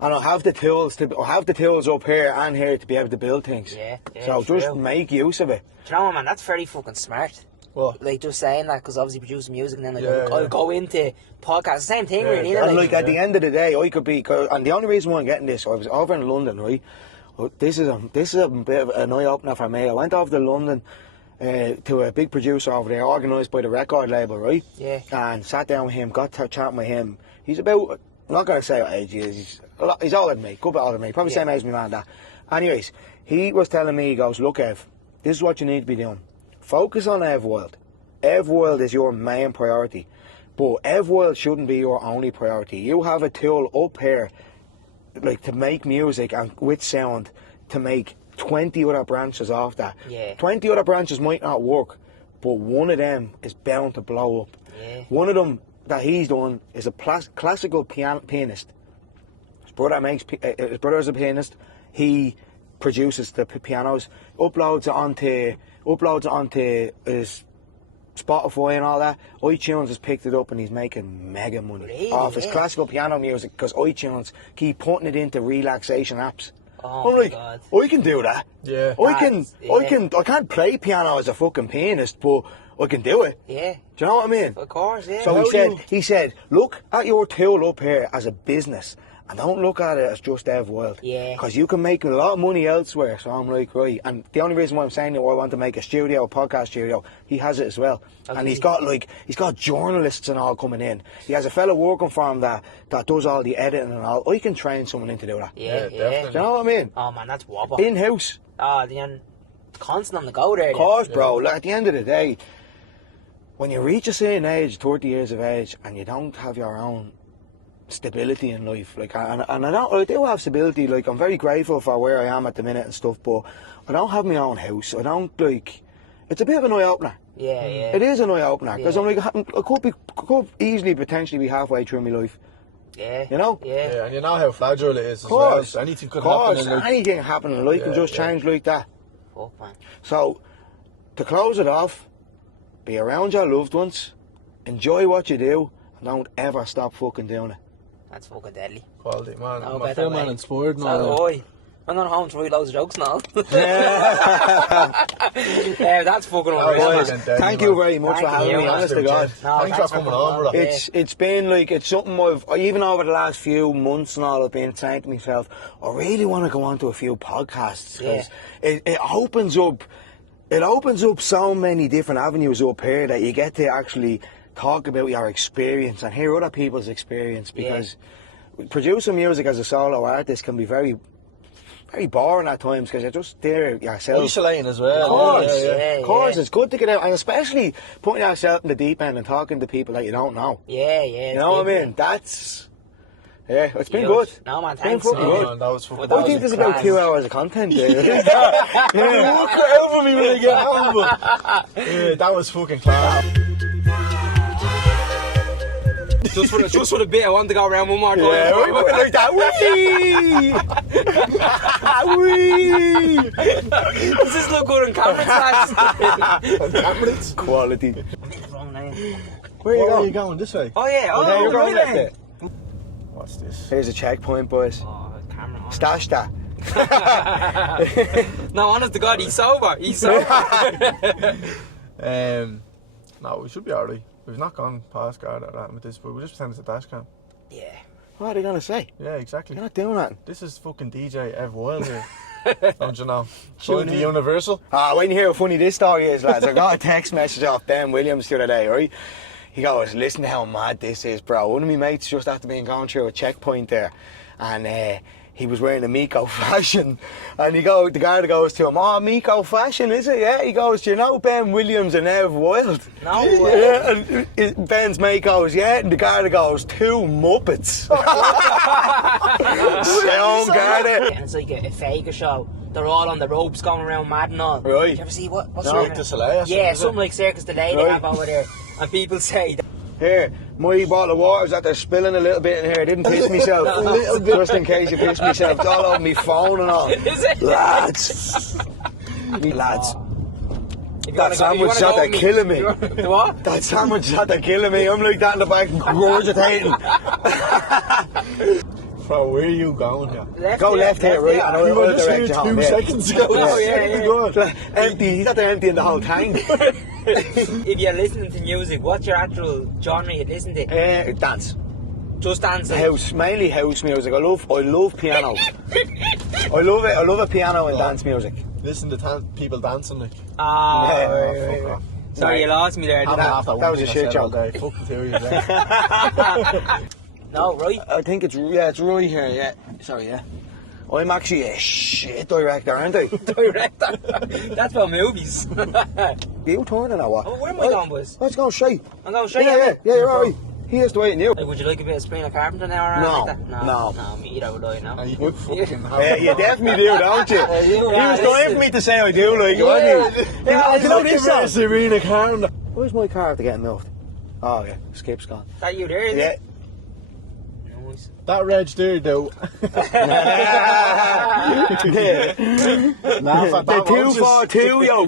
And I have the tools up here and here to be able to build things. Yeah, so just true. make use of it. Do you know what, man? That's very fucking smart. What? Like, just saying that, because obviously producing music and then like, Yeah, I'll go into podcasts. Same thing, really. yeah. And like at the end of the day, I could be. And the only reason why I'm getting this, I was over in London, right? This is a bit of an eye opener for me. I went over to London to a big producer over there, organised by the record label, right? Yeah. And sat down with him, got to chatting with him. He's about, I'm not going to say what age he is. He's older than me, good bit older than me, probably same age as my man, that. Anyways, he was telling me, he goes, look, Ev, this is what you need to be doing. Focus on Ev Wilde. Ev Wilde is your main priority, but Ev Wilde shouldn't be your only priority. You have a tool up here, like, to make music and with sound, to make 20 other branches off that. Yeah. 20 other branches might not work, but one of them is bound to blow up. Yeah. One of them that he's done is a classical pianist. His brother is a pianist. He produces the pianos, uploads it onto his Spotify and all that. iTunes has picked it up and he's making mega money Really? off his classical piano music, because iTunes keep putting it into relaxation apps. Oh I'm my like, God. I can do that. Yeah. I can't play piano as a fucking pianist, but I can do it. Yeah. Do you know what I mean? Of course, yeah. So he said, look at your tool up here as a business, and don't look at it as just Ev Wilde. Yeah. Because you can make a lot of money elsewhere. So I'm like, right. And the only reason why I'm saying that I want to make a podcast studio, he has it as well. Okay. And he's got journalists and all coming in. He has a fellow working for him that does all the editing and all. I can train someone in to do that. Yeah, Yeah, yeah. definitely. Do you know what I mean? Oh, man, that's whopper. In-house. Oh, then constant on the go there. Of course, bro. Like, at the end of the day, when you reach a certain age, 30 years of age, and you don't have your own stability in life, like, and I do have stability. Like, I'm very grateful for where I am at the minute and stuff, but I don't have my own house. I don't, like, it's a bit of an eye opener. Yeah, yeah. It is an eye opener, because Yeah. I'm like, I could easily potentially be halfway through my life. Yeah. You know? Yeah. Yeah, and you know how fragile it is as Of course. well. Anything could Of course, happen. And like, anything happening, life can Yeah, just yeah. change like that. Fuck, man. So, to close it off, be around your loved ones, enjoy what you do, Don't ever stop fucking doing it. That's fucking deadly. Quality, man. No I better feel, way. man, inspired So now. do I. I'm not home to write loads of jokes now. That's fucking unreal. Boys, man. Deadly, thank man. you very much Thank for having you. me, honest to God. No, Thanks for coming on, brother. It's been like, it's something I've, even over the last few months and all, I've been saying to myself, I really want to go on to a few podcasts, because it opens up so many different avenues up here that you get to actually talk about your experience and hear other people's experience, because producing music as a solo artist can be very, very boring at times, because you're just there yourself. Isolating as well. Of course, Yeah, of course, it's good to get out, and especially putting yourself in the deep end and talking to people that you don't know. Yeah. You know what I mean? That's, it's been Huge. good. No, man, It's been thanks, fucking man. good. Man, that was fucking That I was think there's class. about 2 hours of content there. Walk over me when I get home. Yeah, that was fucking class. Just for the bit, I want to go around one more time. Yeah, we went like that. Wee! Does this look good on camera, lads? Quality. I'm in the wrong lane. Where Where are are you you going? going? This way? Oh yeah, Okay, you're going right left then. there. What's this? Here's a checkpoint, boys. Oh, camera on. Stash that. No, honest to God, he's sober. He's sober. No, we should be alright. We've not gone past guard or that with this, but we just pretend it's a dash cam. Yeah. What are they going to say? Yeah, exactly. You're not doing that. This is fucking DJ Ev Wilde here. Don't you know? Tune Joined the in. Universal. When you hear how funny this story is, lads, I got a text message off Ben Williams the other day, right? He goes, listen to how mad this is, bro. One of my mates just after being gone through a checkpoint there, and he was wearing a Miko fashion, and the guard goes to him, oh, Miko fashion, is it? Yeah. He goes, do you know Ben Williams and Ev Wilde? No way. Yeah, and Ben's mate goes, yeah, and the guard goes, 2 Muppets. Sound guard. And it's like a faker show. They're all on the ropes going around mad and all. Right. Did you ever see what's No, the Cirque du Soleil or Yeah, something, is something it? like Circus du Soleil they Right. have over there. And people say, Here, my bottle of water's that they're spilling a little bit in here. I didn't piss myself. A little bit. Just in case you piss myself. It's all over my phone and all. is it? Lads. Lads. If you That wanna sandwich go shot with that killing me. The what? That sandwich shot that killing me. I'm like that in the back regurgitating. Bro, where are you going here? Left Go left here, right? And You I'll were just direct here you home. 2 Yeah. seconds ago. Oh, yeah, Second yeah. ago. Empty. He's not there emptying the whole tank. If you're listening to music, what's your actual genre you listen to? Dance. Just dancing. House. Mainly house music. I love piano. I love it. I love a piano and dance music. Listen to people dancing like. Ah, Yeah. Oh, fuck off. sorry, you lost me there. I'm didn't after that one was a thing I shit said all joke. day. Fuck the two of you there. you? No, right? I think it's right here. Yeah. Sorry. Yeah. I'm actually a shit director, aren't I? Director. That's for movies. You turning or what? Oh, where am I going, boys? Let's go straight. I'm going straight Yeah, ahead. you're alright. Here's the way in you. Hey, would you like a bit of Spring of Carpenter now or anything No, like that? no. No, me either would I, no. And you fucking You definitely do, don't you? He was dying for me to say I do, like, wasn't he? Yeah, You know this song? Serena Karen. Where's my car after getting moved? Oh, yeah. Skip's gone. Is that you there, is Yeah. it? Nice. That reg there, though. The 242, yo.